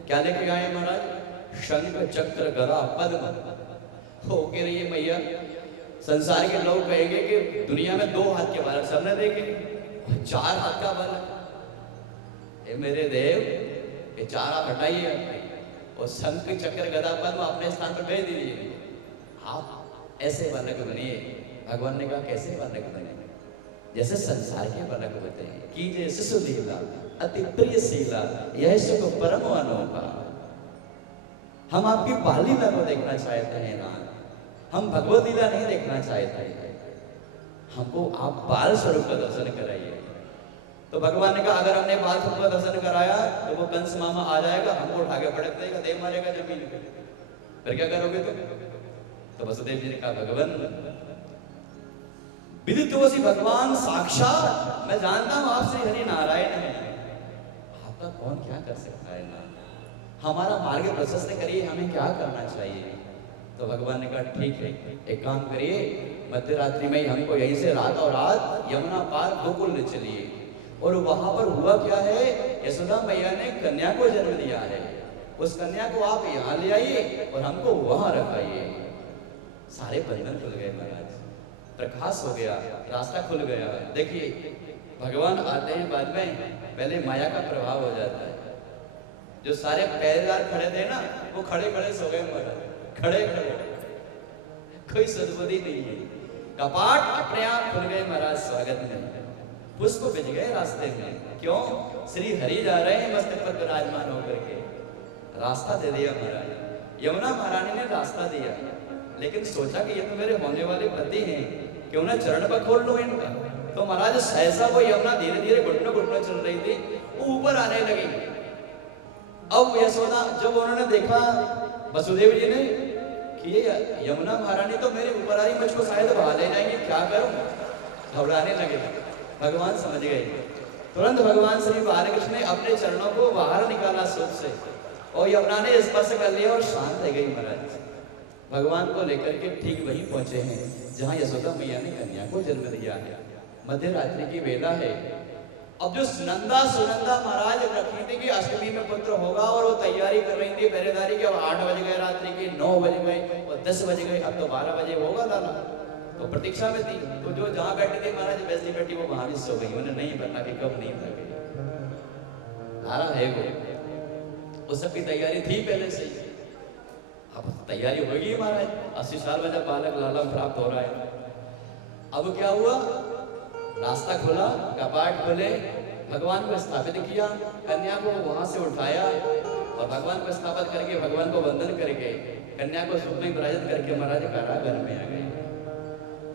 क्या लेके आए महाराज? शंख चक्र गदा पद्म। हो के रही मैया, संसार के लोग कहेंगे कि दुनिया में 2 हाथ के बालक सबने देखे, 4 हाथ का बालक। ये मेरे देव, ये 4 हाथ हटाइए और शंख चक्र गदा पद्म अपने स्थान पर भेज दीजिए। आप ऐसे बालक बनिए। भगवान ने कहा कैसे बालक बने? जैसे संसार के बालक होते हैं। कीजिए शिशु लीला अति प्रिय शीला, यह सुख परम अनोखा। हम आपकी बाल लीला को देखना चाहते हैं ना, हम भगवत लीला नहीं देखना चाहते हैं। हमको आप बाल स्वरूप का दर्शन कराइए। तो भगवान ने कहा अगर हमने बाल स्वरूप का दर्शन कराया तो वो कंस मामा आ जाएगा, हमको उठा के पटक देगा, देव मारेगा जमीन पे। फिर क्या करोगे तुम? तो वसुदेव जी ने कहा भगवान विदितोसी भगवान साक्षात, मैं जानता हूं आप श्री हरि नारायण हैं, आपका कौन क्या कर सकता है ना। हमारा मार्ग प्रशस्त करिए, हमें क्या करना चाहिए? तो भगवान ने कहा ठीक है, एक काम करिए, मध्य रात्रि में हमको यहीं से रातों रात यमुना पार गोकुल ले चलिए। और वहां पर हुआ क्या है, यशोदा मैया ने कन्या को जन्म दिया है, उस कन्या को आप यहाँ ले आइए और हमको वहां रखाइए। सारे बंधन खुल गए महाराज, प्रकाश हो गया, रास्ता खुल गया। देखिए भगवान आते हैं बाद में, पहले माया का प्रभाव हो जाता है। जो सारे पहरेदार खड़े थे ना, वो खड़े खड़े सो गए महाराज, खड़े खड़े, कोई सद्बुद्धि नहीं है। कपाट अपने आप खुल गए महाराज स्वागत में। पुष्प बिछ गए रास्ते में। क्यों? श्री हरि जा रहे हैं मस्तक पर विराजमान होकर के। रास्ता दे दिया महाराज। यमुना महारानी ने रास्ता दिया, लेकिन सोचा कि ये तो मेरे होने वाले पति हैं, क्यों ना चरण पर खोल लो इनका। तो महाराज सहसा वो यमुना धीरे धीरे घुटनों घुटनों चल रही थी, वो ऊपर आने लगी। अब यशोदा जब उन्होंने देखा वसुदेव जी ने कि ये यमुना महारानी तो मेरे ऊपर आ रही, मुझको शायद बहा ले जाएंगे, क्या करूं? घबराने लगे। भगवान समझ गए। तुरंत भगवान श्री बालकृष्ण ने अपने चरणों को बाहर निकाला सुख से और यमुना ने स्पर्श कर लिया और शांत रह गई महाराज। भगवान को लेकर के ठीक वहीं पहुंचे हैं जहां यशोदा मैया ने कन्या को जन्म दिया है। मध्य रात्रि की वेला है। अब जो नंदा सुनंदा महाराज रखी थी कि अष्टमी में पुत्र होगा और वो तैयारी कर रही थी पहरेदारी की। अब 8 बज गए रात्रि के, 9 बज गए और 10 बज गए, अब तो 12 बजे होगा दाना। तो प्रतीक्षा में थी, तो जो जहां बैठी थी महाराज वैसी बेटी वो वहां भी सो गई। उन्हें नहीं पता कि कब नहीं लगे धारा है वो सबकी तैयारी थी पहले से ही। अब तैयारी होगी महाराज, 80 साल में जब बालक लाला प्राप्त हो रहा है। अब क्या हुआ, रास्ता खुला, कपाट खुले, भगवान को स्थापित किया, कन्या को वहां से उठाया और भगवान को स्थापित करके भगवान को वंदन करके कन्या को सुख में विराजित करके महाराज कारागार में आ गए।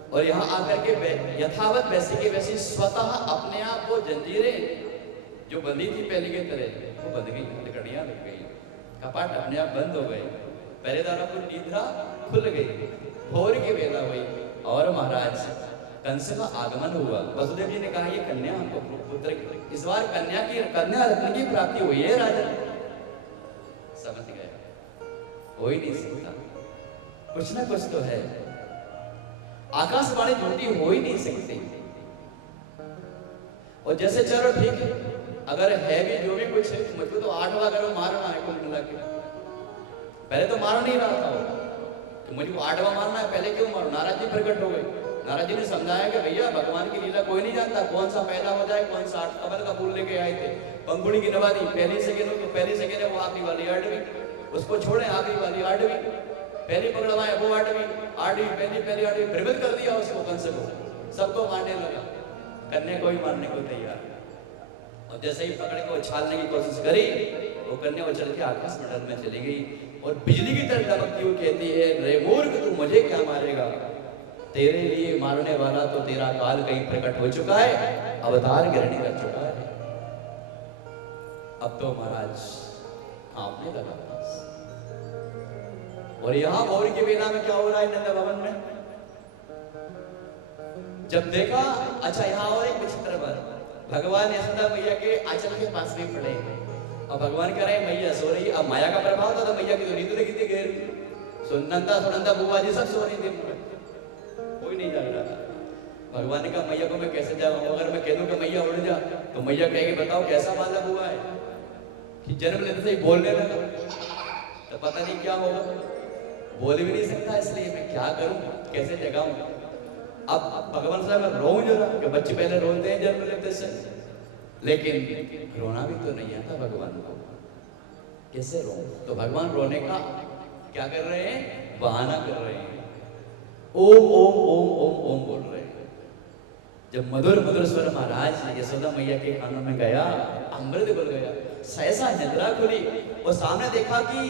और यहाँ आकर के यथावत वैसे के वैसे स्वतः अपने आप वो जंजीरें जो बंधी थी पहले की तरह वो बंध गई, लकड़ियां लग गई, कपाट अपने आप बंद हो गए, पहरेदारों को निद्रा खुल गई, भोर की वेला हुई और महाराज कंस का आगमन हुआ। वसुदेव जी ने कहा ये कन्या हमको पुत्र, इस बार कन्या रत्न की प्राप्ति हुई है राजन। समझ गए, हो ही नहीं सकता, कुछ ना कुछ तो है, आकाशवाणी झूठी हो ही नहीं सकती। और जैसे चलो ठीक है, अगर है भी जो भी कुछ है, मुझको तो 8वां करो मारना है कुल मिला के। पहले तो मार नहीं रहा था वो, तो मुझको 8वां मारना है, पहले क्यों मारो? नाराज जी प्रकट हो गए। नाराज जी ने समझाया कि भैया भगवान की लीला कोई नहीं जानता, कौन सा पैदा हो जाए, कौन सा 8 कमल का फूल लेके आए थे, पंखुड़ी की नवा दी, पहली सेकेंड तो पहली सेकेंड है वो आखिरी वाली 8वीं, उसको छोड़े आखिरी वाली 8वीं, पहली पकड़वाए वो 8वीं, पहली 8वीं भ्रमित कर दिया उसको, कंस को, सबको मारने लगा, कन्या को ही मारने को तैयार। और जैसे ही पकड़ के उछालने की कोशिश करी, वो कन्या उछल के आकाश मंडल में चली गई और बिजली की तरह दमकती हुई कहती है, रे मूर्ख तू मुझे क्या मारेगा, तेरे लिए मारने वाला तो तेरा काल कहीं प्रकट हो चुका है, अवतार ग्रहण कर चुका है। अब तो महाराज आपने लगा। और यहां भौरी की बेला में क्या हो रहा है नंद भवन में? जब देखा, अच्छा यहाँ और एक विचित्र बात, भगवान यशोदा मैया के आंचल के पास भी पड़े और भगवान कह रहे हैं मैया सो रही। अब माया का प्रभाव था तो मैया की तो नींद लगी थी घेर। सुनंदा बुआ जी सब सो रही थी, कोई नहीं जाग रहा था। भगवान ने कहा मैया को मैं कैसे जाऊं? अगर मैं कह दूं कि मैया उड़ जा तो मैया कहेगी बताओ कैसा बालक हुआ है कि जन्म लेते से ही बोलने लगा, तो पता नहीं क्या होगा। बोल भी नहीं सकता, इसलिए मैं क्या करूं, कैसे जगाऊं? अब भगवान साहब मैं रोऊं जरा कि बच्चे पहले रोते हैं जन्म लेते से, लेकिन रोना भी तो नहीं आता भगवान को, कैसे रो? तो भगवान रोने का क्या कर रहे हैं? बहाना कर रहे हैं। ओम ओम ओम ओम ओम बोल रहे हैं। जब मधुर मधुर स्वर महाराज यशोदा मैया के कानों में गया, अमृत घुल गया, सहसा निद्रा खुली और सामने देखा कि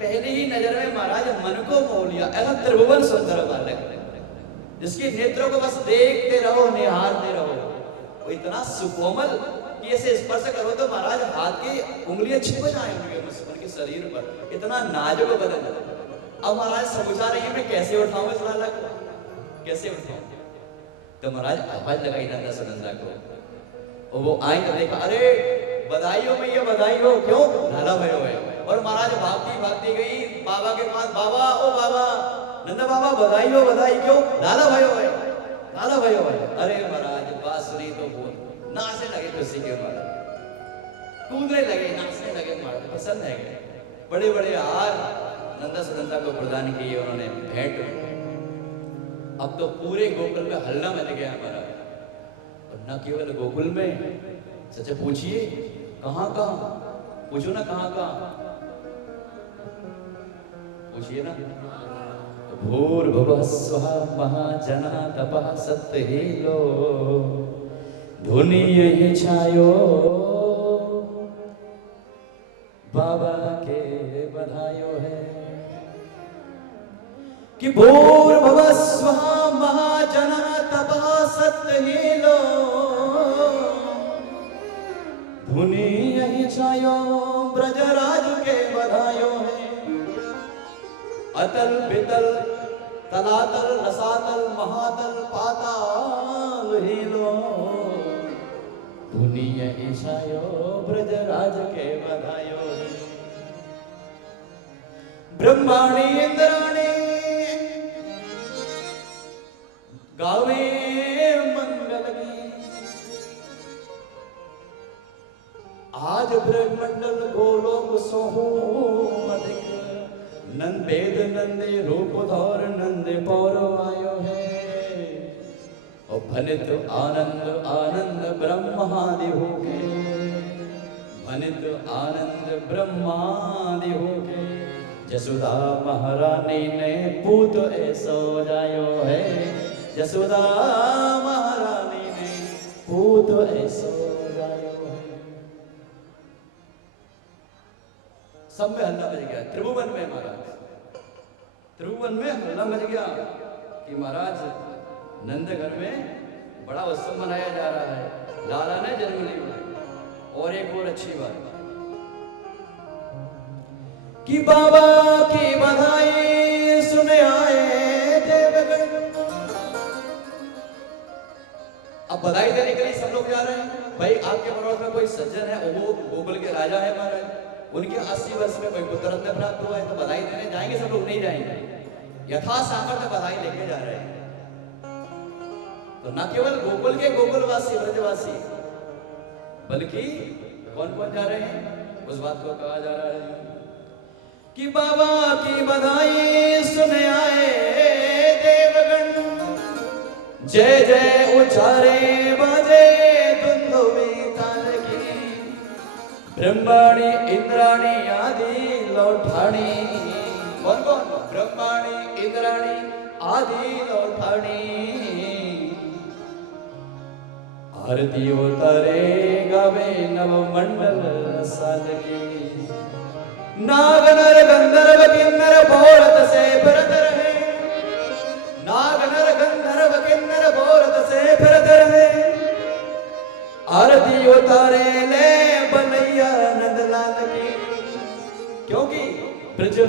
पहले ही नजर में महाराज मन को मोह लिया ऐसा त्रिभुवन सुंदर बालक, जिसके नेत्रों को बस देखते रहो, निहारते रहो। वो इतना सुकोमल कि ऐसे स्पर्श करो तो महाराज हाथ की उंगलियां छिप जाए उनके शरीर पर, इतना नाजुक बदन। अब महाराज समझा रही है मैं कैसे उठाऊं इस बालक को, कैसे उठाऊं? तो महाराज आवाज लगाई नंदा सुनंदा को और वो आई तो देखा, अरे बधाई हो मैया बधाई हो। क्यों? लाला भयो है। और महाराज भागती भागती गई बाबा के पास, बाबा ओ बाबा, नंदा बाबा बधाई हो बधाई। क्यों? लाला भयो है, लाला भयो है। अरे महाराज बात सुनी तो बोल नाचने लगे खुशी के मारे, कूदने लगे, नाचने लगे, महाराज प्रसन्न है गए। बड़े बड़े हार नंदा सुनंदा को प्रदान किए उन्होंने भेंट। अब तो पूरे गोकुल में हल्ला मच गया हमारा, और न केवल गोकुल में, सच पूछिए कहां कहां, पूछो ना कहां कहां, पूछिए ना। भूर्भुवः स्वः महाजना तपः सत्तहीलो धुनीये छायो बाबा के बधायो है कि भूर्भुवः स्वः महाजना तपः सत्तहीलो धुनीये छायो ब्रजराज के बधायो है। अतल बितल तलातल रसातल महातल पाताल हीलो धुनीये ईशायो ब्रजराज के बधायो। ब्रह्माणी इंद्राणी गावे मंगल गीत, आज ब्रह्मंडल गोलोक सोहू अधिक नंदेद नंदे रूप धौर नंदे पौर आयो है। और भनित आनंद आनंद ब्रह्मादि हो गए, भनित आनंद ब्रह्मादि हो गए। जसोदा महारानी ने पूत ऐसो जायो है, जसोदा महारानी ने पूत ऐसो जायो है। सब में हल्ला मच गया, त्रिभुवन में महाराज, त्रिभुवन में हल्ला मच गया कि महाराज नंद घर में बड़ा उत्सव मनाया जा रहा है, लाला ने जन्म लिया। और एक और अच्छी बात कि बाबा की बधाई सुने आए देवगण। अब बधाई देने के लिए सब लोग जा रहे हैं। भाई आपके पड़ोस में कोई सज्जन है, वो गोकुल के राजा है महाराज, उनके 80 वर्ष में कोई पुत्र रत्न प्राप्त हुआ है, तो बधाई देने जाएंगे सब लोग? नहीं जाएंगे, यथा सामर्थ्य बधाई लेके जा रहे हैं। तो न केवल गोकुल के गोकुलवासी ब्रजवासी, बल्कि कौन कौन जा रहे हैं, उस बात को कहा जा रहा है कि बाबा की बधाई सुने आए देवगण। जय जय उचारे बाजे दुंदुभी ताल की, ब्रह्माणी इंद्राणी आदि लौठाणी। कौन कौन? ब्रह्माणी इंद्राणी आदि लौठाणी। आरती उतारे गावे नव मंडल साल की, नाग नर गंधर्व किन्नर भोरत से भरत रहे, नाग नर गंधर्व किन्नर भोरत से भरत रहे। आरती उतारे ले बनैया नंदलाल की,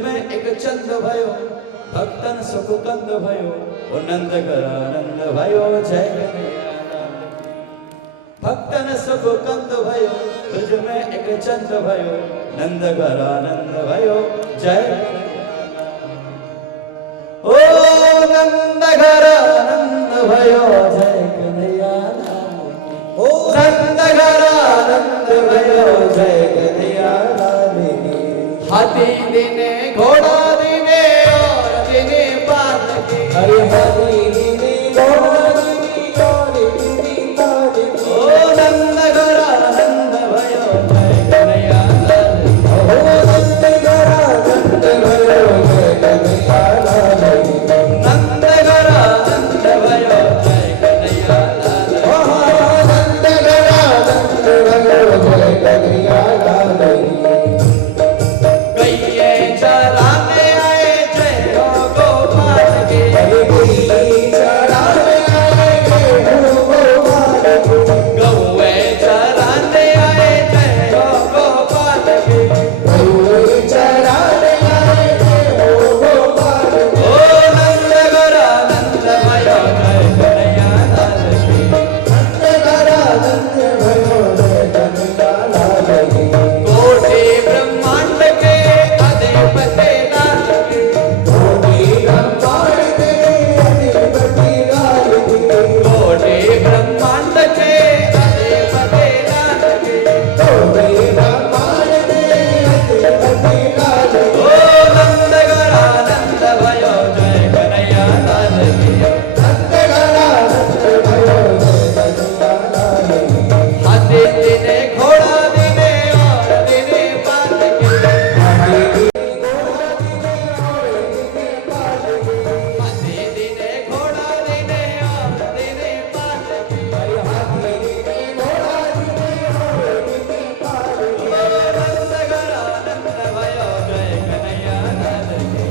में एक चंद भयो भक्तन सुख कंद भयो ओ नंद घर आनंद भयो जय कन्हैया लाल की। भक्तन सुख कंद भयो ब्रज में एक चंद भयो नंद घर आनंद भयो जय कन्हैया लाल की। ओ नंद घर आनंद भयो जय कन्हैया लाल की। ओ नंद घर आनंद भयो जय कन्हैया लाल की। हाथी दिने घोड़ा दिने और दिने पालकी। अरे हाथी दिने घोड़ा दिने और दिने पालकी। ओ नंद घर आनंद भयो जय कन्हैया लाल की। ओ नंद घर आनंद भयो जय कन्हैया लाल की। नंद घर आनंद भयो जय कन्हैया लाल की। ओ नंद घर आनंद भयो जय कन्हैया लाल की। गैये चराने आए जय हो गोपाल के। अरे गैये चराने आए जय हो गोपाल के। गौए चराने आए जय हो गोपाल के। गौए चराने आए जय हो गोपाल के। ओ नंद घर आनंद भयो जय कन्हैया लाल की। नंद घर आनंद भयो जय कन्हैया लाल की। कोटि ब्रह्मांड के अधिपति लाल की। कोटि ब्रह्मांड के अधिपति लाल की। कोटि ब्रह्मांड के अधिपति लाल की। कोटि ब्रह्मांड के अधिपति लाल की। ओ नंद घर आनंद भयो जय कन्हैया लाल की। नंद घर आनंद भयो जय कन्हैया लाल की। हाथी दिने घोड़ा दिने और दिने पालकी। हाथी दिने घोड़ा दिने और दिने पालकी। हाथी दिने घोड़ा दिने और दिने पालकी। अरे हाथी दिने घोड़ा दिने और दिने पालकी। ओ नंद घर आनंद भयो जय कन्हैया लाल की।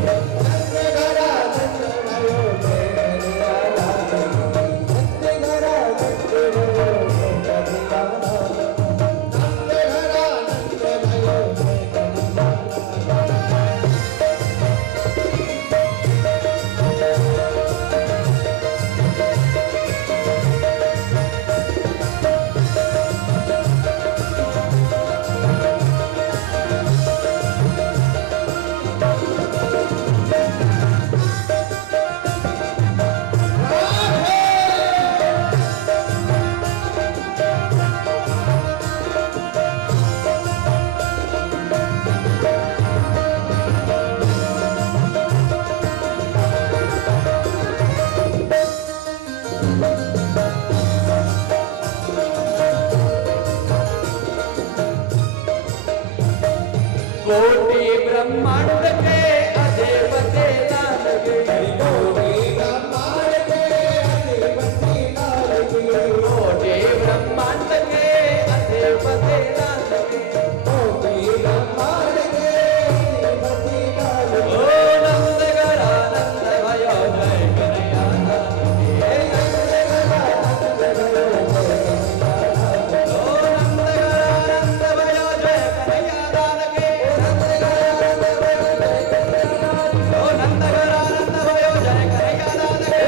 नंद घर आनंद भयो जय कन्हैया लाल की। नंद घर आनंद भयो जय कन्हैया लाल की। नंद घर आनंद भयो जय कन्हैया लाल की। कोटि ब्रह्मांड के अधिपति लाल की। कोटि ब्रह्मांड के अधिपति लाल की। कोटि ब्रह्मांड के अधिपति लाल की। कोटि ब्रह्मांड के अधिपति लाल की। ओ नंद घर आनंद भयो जय कन्हैया लाल की। नंद घर आनंद भयो जय कन्हैया लाल की। ओ नंद घर आनंद भयो जय कन्हैया लाल की। ओ नंद घर आनंद भयो जय कन्हैया लाल की।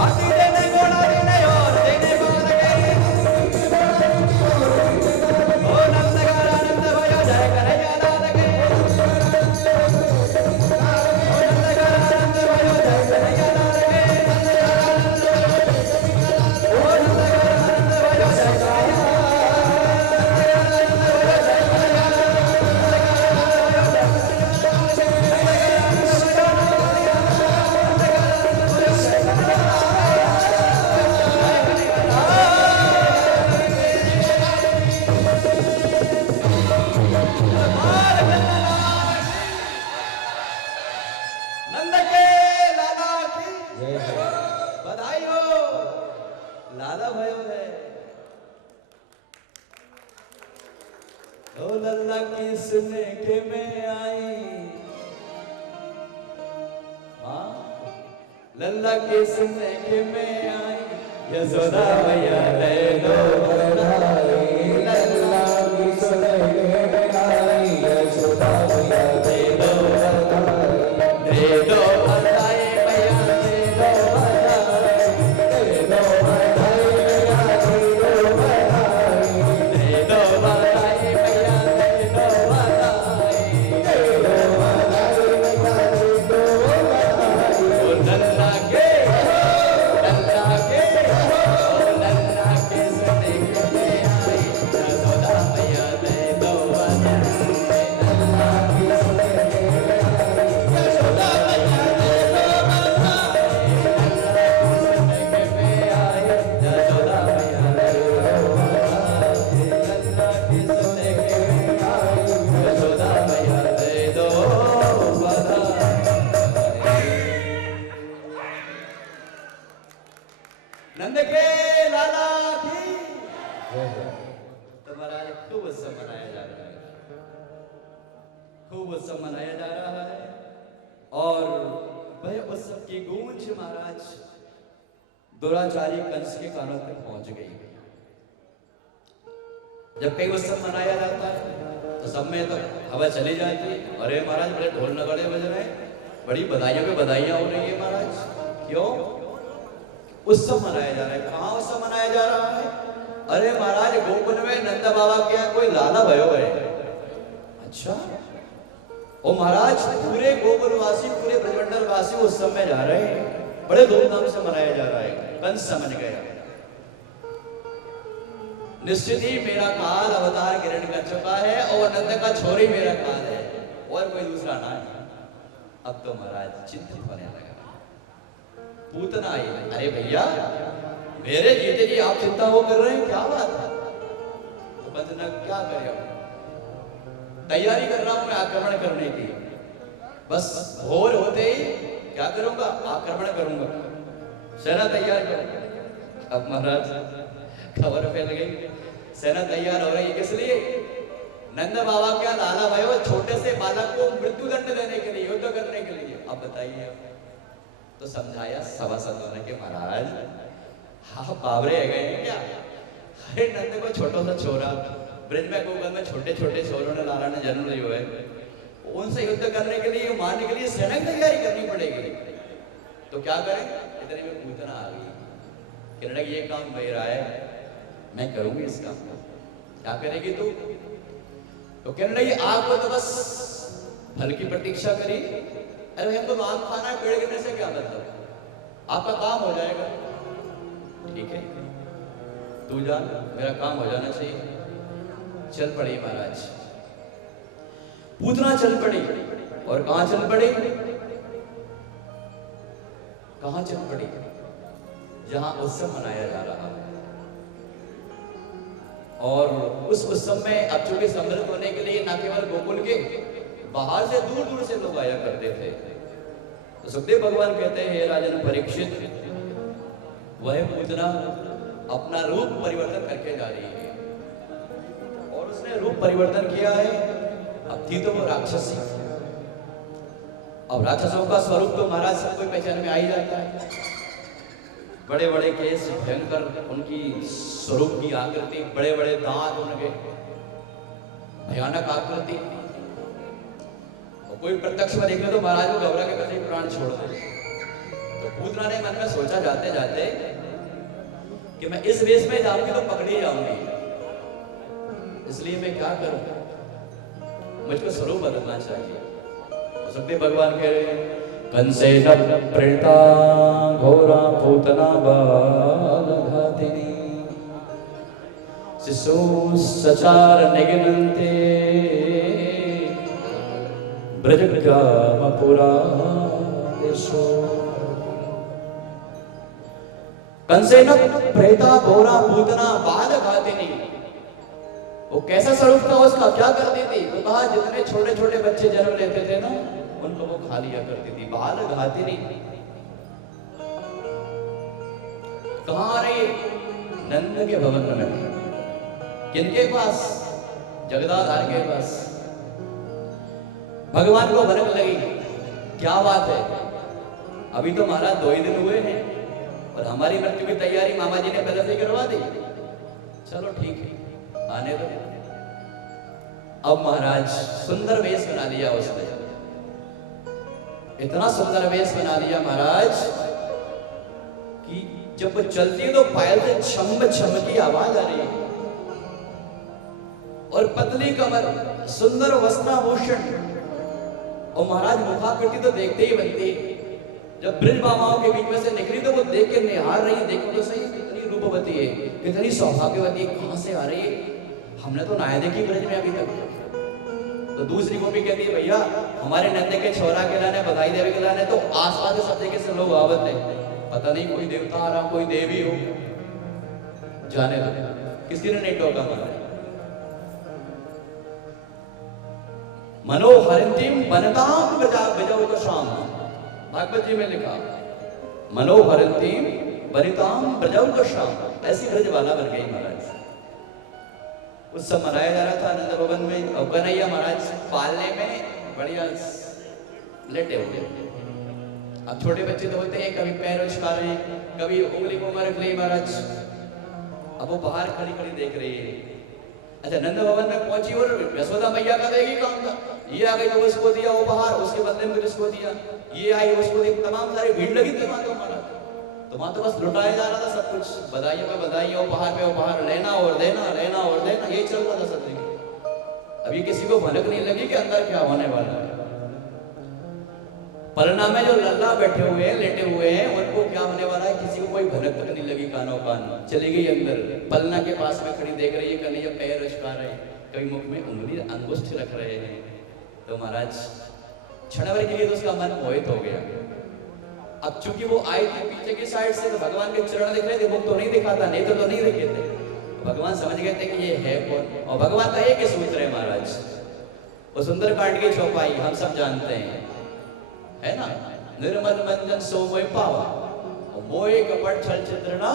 हाथी देने घोड़ा देने और देने पालकी। ओ नंद घर आनंद भयो जय कन्हैया लाल की। ओ नंद घर आनंद भयो जय कन्हैया लाल की। ओ नंद घर आनंद भयो जय कन्हैया। नंद के लाला की बधाई हो। लाला भयो है ओ लल्ला किसने के में आई। हाँ लल्ला किसने के में आई। यशोदा मैया ले लो बधाई। लल्ला की सुन के बधाई। खूब उत्सव मनाया जा रहा है और वह उत्सव की गूंज महाराज दुराचारी कंस के कानों तक पहुंच गई। जब कई उत्सव मनाया जाता है तो सब में तो हवा चली जाती है। अरे महाराज बड़े ढोल नगाड़े बज रहे हैं, बड़ी बधाइयों पे बधाइयां हो रही है महाराज। क्यों? उत्सव मनाया जा रहा है। कहाँ उत्सव मनाया जा रहा है? अरे महाराज गोकुल में नंदा बाबा के यहाँ कोई लाला भयो है। अच्छा, ओ महाराज पूरे गोकुलवासी पूरे ब्रजमंडलवासी उत्सव में जा रहे हैं, बड़े धूमधाम से मनाया जा रहा है। कंस समझ गया निश्चित ही मेरा काल अवतार ग्रहण कर चुका है और नंद का छोरी मेरा काल है और कोई दूसरा ना है। अब तो महाराज चिंतित होने लगा। पूतना आई, अरे भैया मेरे जीते जी आप चिंता वो कर रहे हैं, क्या बात है? तो बंदना क्या करे, तैयारी कर रहा हूं मैं आक्रमण करने की। बस भोर होते ही क्या करूंगा? आक्रमण करूंगा, सेना तैयार करूंगा। अब महाराज खबर फैल गई, सेना तैयार हो रही है। किस लिए? नंद बाबा क्या लाला भयो छोटे से बालक को मृत्यु दंड देने के लिए, युद्ध करने के लिए। अब बताइए, तो समझाया सभासदों ने कि महाराज हाँ बाबरे आ गए हैं क्या? अरे नंद को छोटा सा छोरा ब्रज में गोकुल में छोटे छोटे छोरों ने लाला ने जन्म लिया है, उनसे युद्ध करने के लिए मारने के लिए सेना की तैयारी करनी पड़ेगी। तो क्या करें? इतने में पूतना आ गई, कहने लगी ये काम मेरा है, मैं करूंगी इस काम को। क्या करेगी तू? तो कहने लगी आपको तो बस फल की प्रतीक्षा करी। अरे हमको आम खाना पेड़ गिरने से क्या मतलब, आपका काम हो जाएगा। ठीक है तू जा, मेरा काम हो जाना चाहिए। चल पड़ी महाराज, पूतना चल पड़ी। और कहां चल पड़ी? कहां चल पड़ी? जहां उत्सव मनाया जा रहा है। और उस उत्सव में अब चूंकि सम्मिलित होने के लिए न केवल गोकुल के बाहर से दूर दूर से लोग आया करते थे। तो सुखदेव भगवान कहते हैं, हे राजन परीक्षित, वह पूतना अपना रूप परिवर्तन करके जा रही है। और उसने रूप परिवर्तन किया है। अब थी तो वो राक्षसी, अब राक्षसों का स्वरूप तो महाराज सबको पहचान में आ ही जाता है। बड़े बड़े केस, भयंकर उनकी स्वरूप की आकृति, बड़े बड़े दांत उनके, भयानक आकृति। और कोई प्रत्यक्ष में देख ले तो महाराज को घबरा के वैसे ही प्राण छोड़ दे। तो पूतना ने मन में सोचा जाते जाते कि मैं इस वेश में जाऊंगी तो पकड़ी जाऊंगी, इसलिए मैं क्या करूं, मुझको स्वरूप बदलना चाहिए। हो सकते भगवान कह रहे हैं, कंसेन प्रेता घोरा पूतना बालघातिनी शिशु सचार निगनन्ते ब्रजग्रामपुरा देशो। कंसेन प्रेता घोरा पूतना बालघातिनी, वो कैसा स्वरूप था उसका, क्या करती थी? तो कहा जितने छोटे छोटे बच्चे जन्म लेते थे ना उनको वो खा लिया करती थी। बाल घातिनी कहां आ रही? नंद के भवन में। किनके पास? जगदाधार के पास। भगवान को भनक लगी, क्या बात है, अभी तो महाराज 2 ही दिन हुए हैं और हमारी मृत्यु की तैयारी मामा जी ने पहले से करवा दी। चलो ठीक है, आने दो। अब महाराज सुंदर वेश बना लिया उसने, इतना सुंदर वेश बना लिया महाराज कि जब वो चलती है तो पायल से छम छम की आवाज आ रही है। और पतली कमर, सुंदर वस्त्राभूषण, और महाराज मुखाकृति तो देखते ही बनती। जब ब्रज मामाओं के बीच में से निकली तो वो देख के निहार रही, देखो तो सही कितनी रूपवती है, कितनी सौभाग्यवती है, कहां से आ रही है, हमने तो ना देखी ब्रज में अभी तक। तो दूसरी गोपी कहती है, भैया हमारे नंद के छोरा के लाने, बधाई देवी के लाने तो आसपास के सब जगह से लोग आवत है, पता नहीं कोई देवता आ रहा, कोई देवी हो, जाने दो। किसी ने नहीं टोका मारा। मनोहरिंतिम बनताम बजाओ का शाम, भागवत जी में लिखा, मनोहरिंतिम बनिताम बजाओ का शाम। ऐसी ब्रजबाला बन गई महाराज। उत्सव मनाया जा रहा था आनंद भवन में, और कन्हैया महाराज पालने में बढ़िया लेटे हुए। अब छोटे बच्चे तो होते हैं, कभी पैर उछका रहे हैं, कभी उंगली को मरक ली महाराज। अब वो बाहर खड़ी खड़ी देख रही है। अच्छा, नंद भवन में पहुंची और यशोदा मैया का देगी काम था। ये आ गई तो उसको दिया उपहार, उसके बदले में इसको दिया, ये आई उसको दी, तमाम सारी भीड़ लगी थी वहां। तो वहां तो बस लुटाया जा रहा था सब कुछ, बधाइयों पे बधाइयां, उपहार पे उपहार, लेना और देना, लेना और देना, यही चल रहा था सब जगह। अभी किसी को भनक नहीं लगी कि अंदर क्या होने वाला है। पलना में जो लल्ला बैठे हुए हैं, लेटे हुए हैं, उनको क्या होने वाला है किसी को कोई भनक तक नहीं लगी। कानों कान चली गई अंदर, पलना के पास में खड़ी देख रही है, कभी ये पैर उछका रहे, कभी मुख में उंगली अंगुष्ठ रख रहे हैं। तो महाराज क्षण भर के लिए तो उसका मन मोहित हो गया। अब चूंकि वो आई थी पीछे की साइड से, तो भगवान के चरण दिख रहे थे, मुख तो नहीं दिखाता, नेत्र तो नहीं दिखे थे। भगवान समझ गए थे कि ये है कौन। और भगवान का एक ही सूत्र है महाराज, वो सुंदरकांड की चौपाई हम सब जानते हैं, है ना, निर्मल मंजन सो मोह पावा, मोहे कपट छल चित्र ना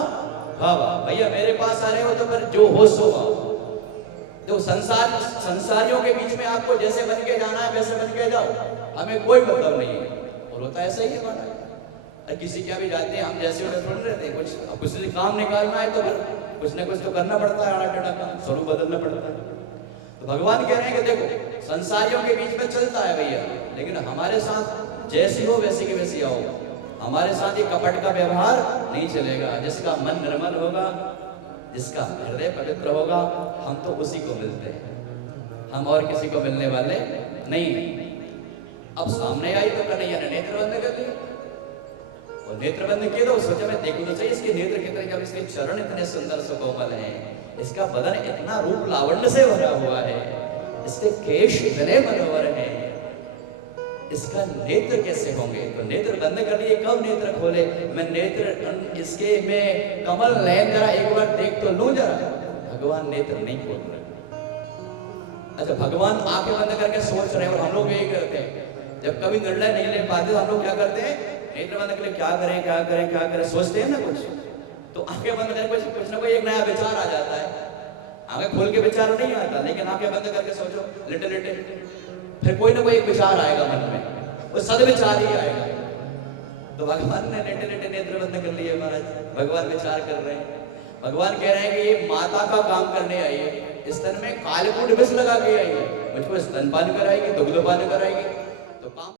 भावा। भैया मेरे पास आ रहे हो तो फिर जो हो सो आओ। जो संसारियों के बीच में आपको जैसे बन के जाना है वैसे बन के जाओ, हमें कोई मतलब नहीं है। और होता ऐसा ही है महाराज, किसी क्या भी जाते हैं हम जैसे उन्हें थोड़ी रहते हैं। कुछ से काम निकालना है तो फिर कुछ ना कुछ तो करना पड़ता है, आड़ा टेढ़ा काम, स्वरूप बदलना पड़ता है। तो भगवान कह रहे हैं कि देखो संसारियों के बीच में चलता है भैया, लेकिन हमारे साथ जैसी हो वैसी की वैसी आओ। हमारे साथ ये कपट का व्यवहार नहीं चलेगा। जिसका मन निर्मल होगा, जिसका हृदय पवित्र होगा, हम तो उसी को मिलते हैं, हम और किसी को मिलने वाले नहीं। अब सामने आई तो कन्हैया ने नेत्र बंद कर लिए, और नेत्र बंद किए तो सोचा मैं देखूं तो सही इसके नेत्र कितने, जब इसके चरण इतने सुंदर सुकोमल हैं, इसका बदन इतना रूप लावण्य से भरा हुआ है, इसके केश इतने मनोहर हैं, इसका नेत्र कैसे होंगे। तो नेत्र बंद कर लिए। कब नेत्र खोले, मैं नेत्र इसके में कमल नयन जरा एक बार देख तो लूं जरा। भगवान नेत्र नहीं खोल रहे। अच्छा, भगवान आंखें बंद करके सोच रहे हैं, और हम लोग यही करते हैं। जब कभी निर्णय नहीं ले पाते तो हम लोग क्या करते हैं, नेत्र बंद करके क्या करें क्या करें क्या करें सोचते हैं ना कुछ। तो आंखें बंद करके कुछ ना कोई एक नया विचार आ जाता है। आंखें खोल के विचार नहीं आता, लेकिन आंखें बंद करके सोचो लेटे लेटे, फिर कोई ना कोई एक विचार आएगा मन में, वो सदविचार ही आएगा। तो भगवान ने लेटे लेटे नेत्र बंद कर लिए महाराज। भगवान विचार कर रहे हैं। भगवान कह रहे हैं कि ये माता का काम करने आई है, स्तन में कालकूट विष लगा के आई है, मुझको स्तनपान कराएगी, दुग्धपान कराएगी। तो काम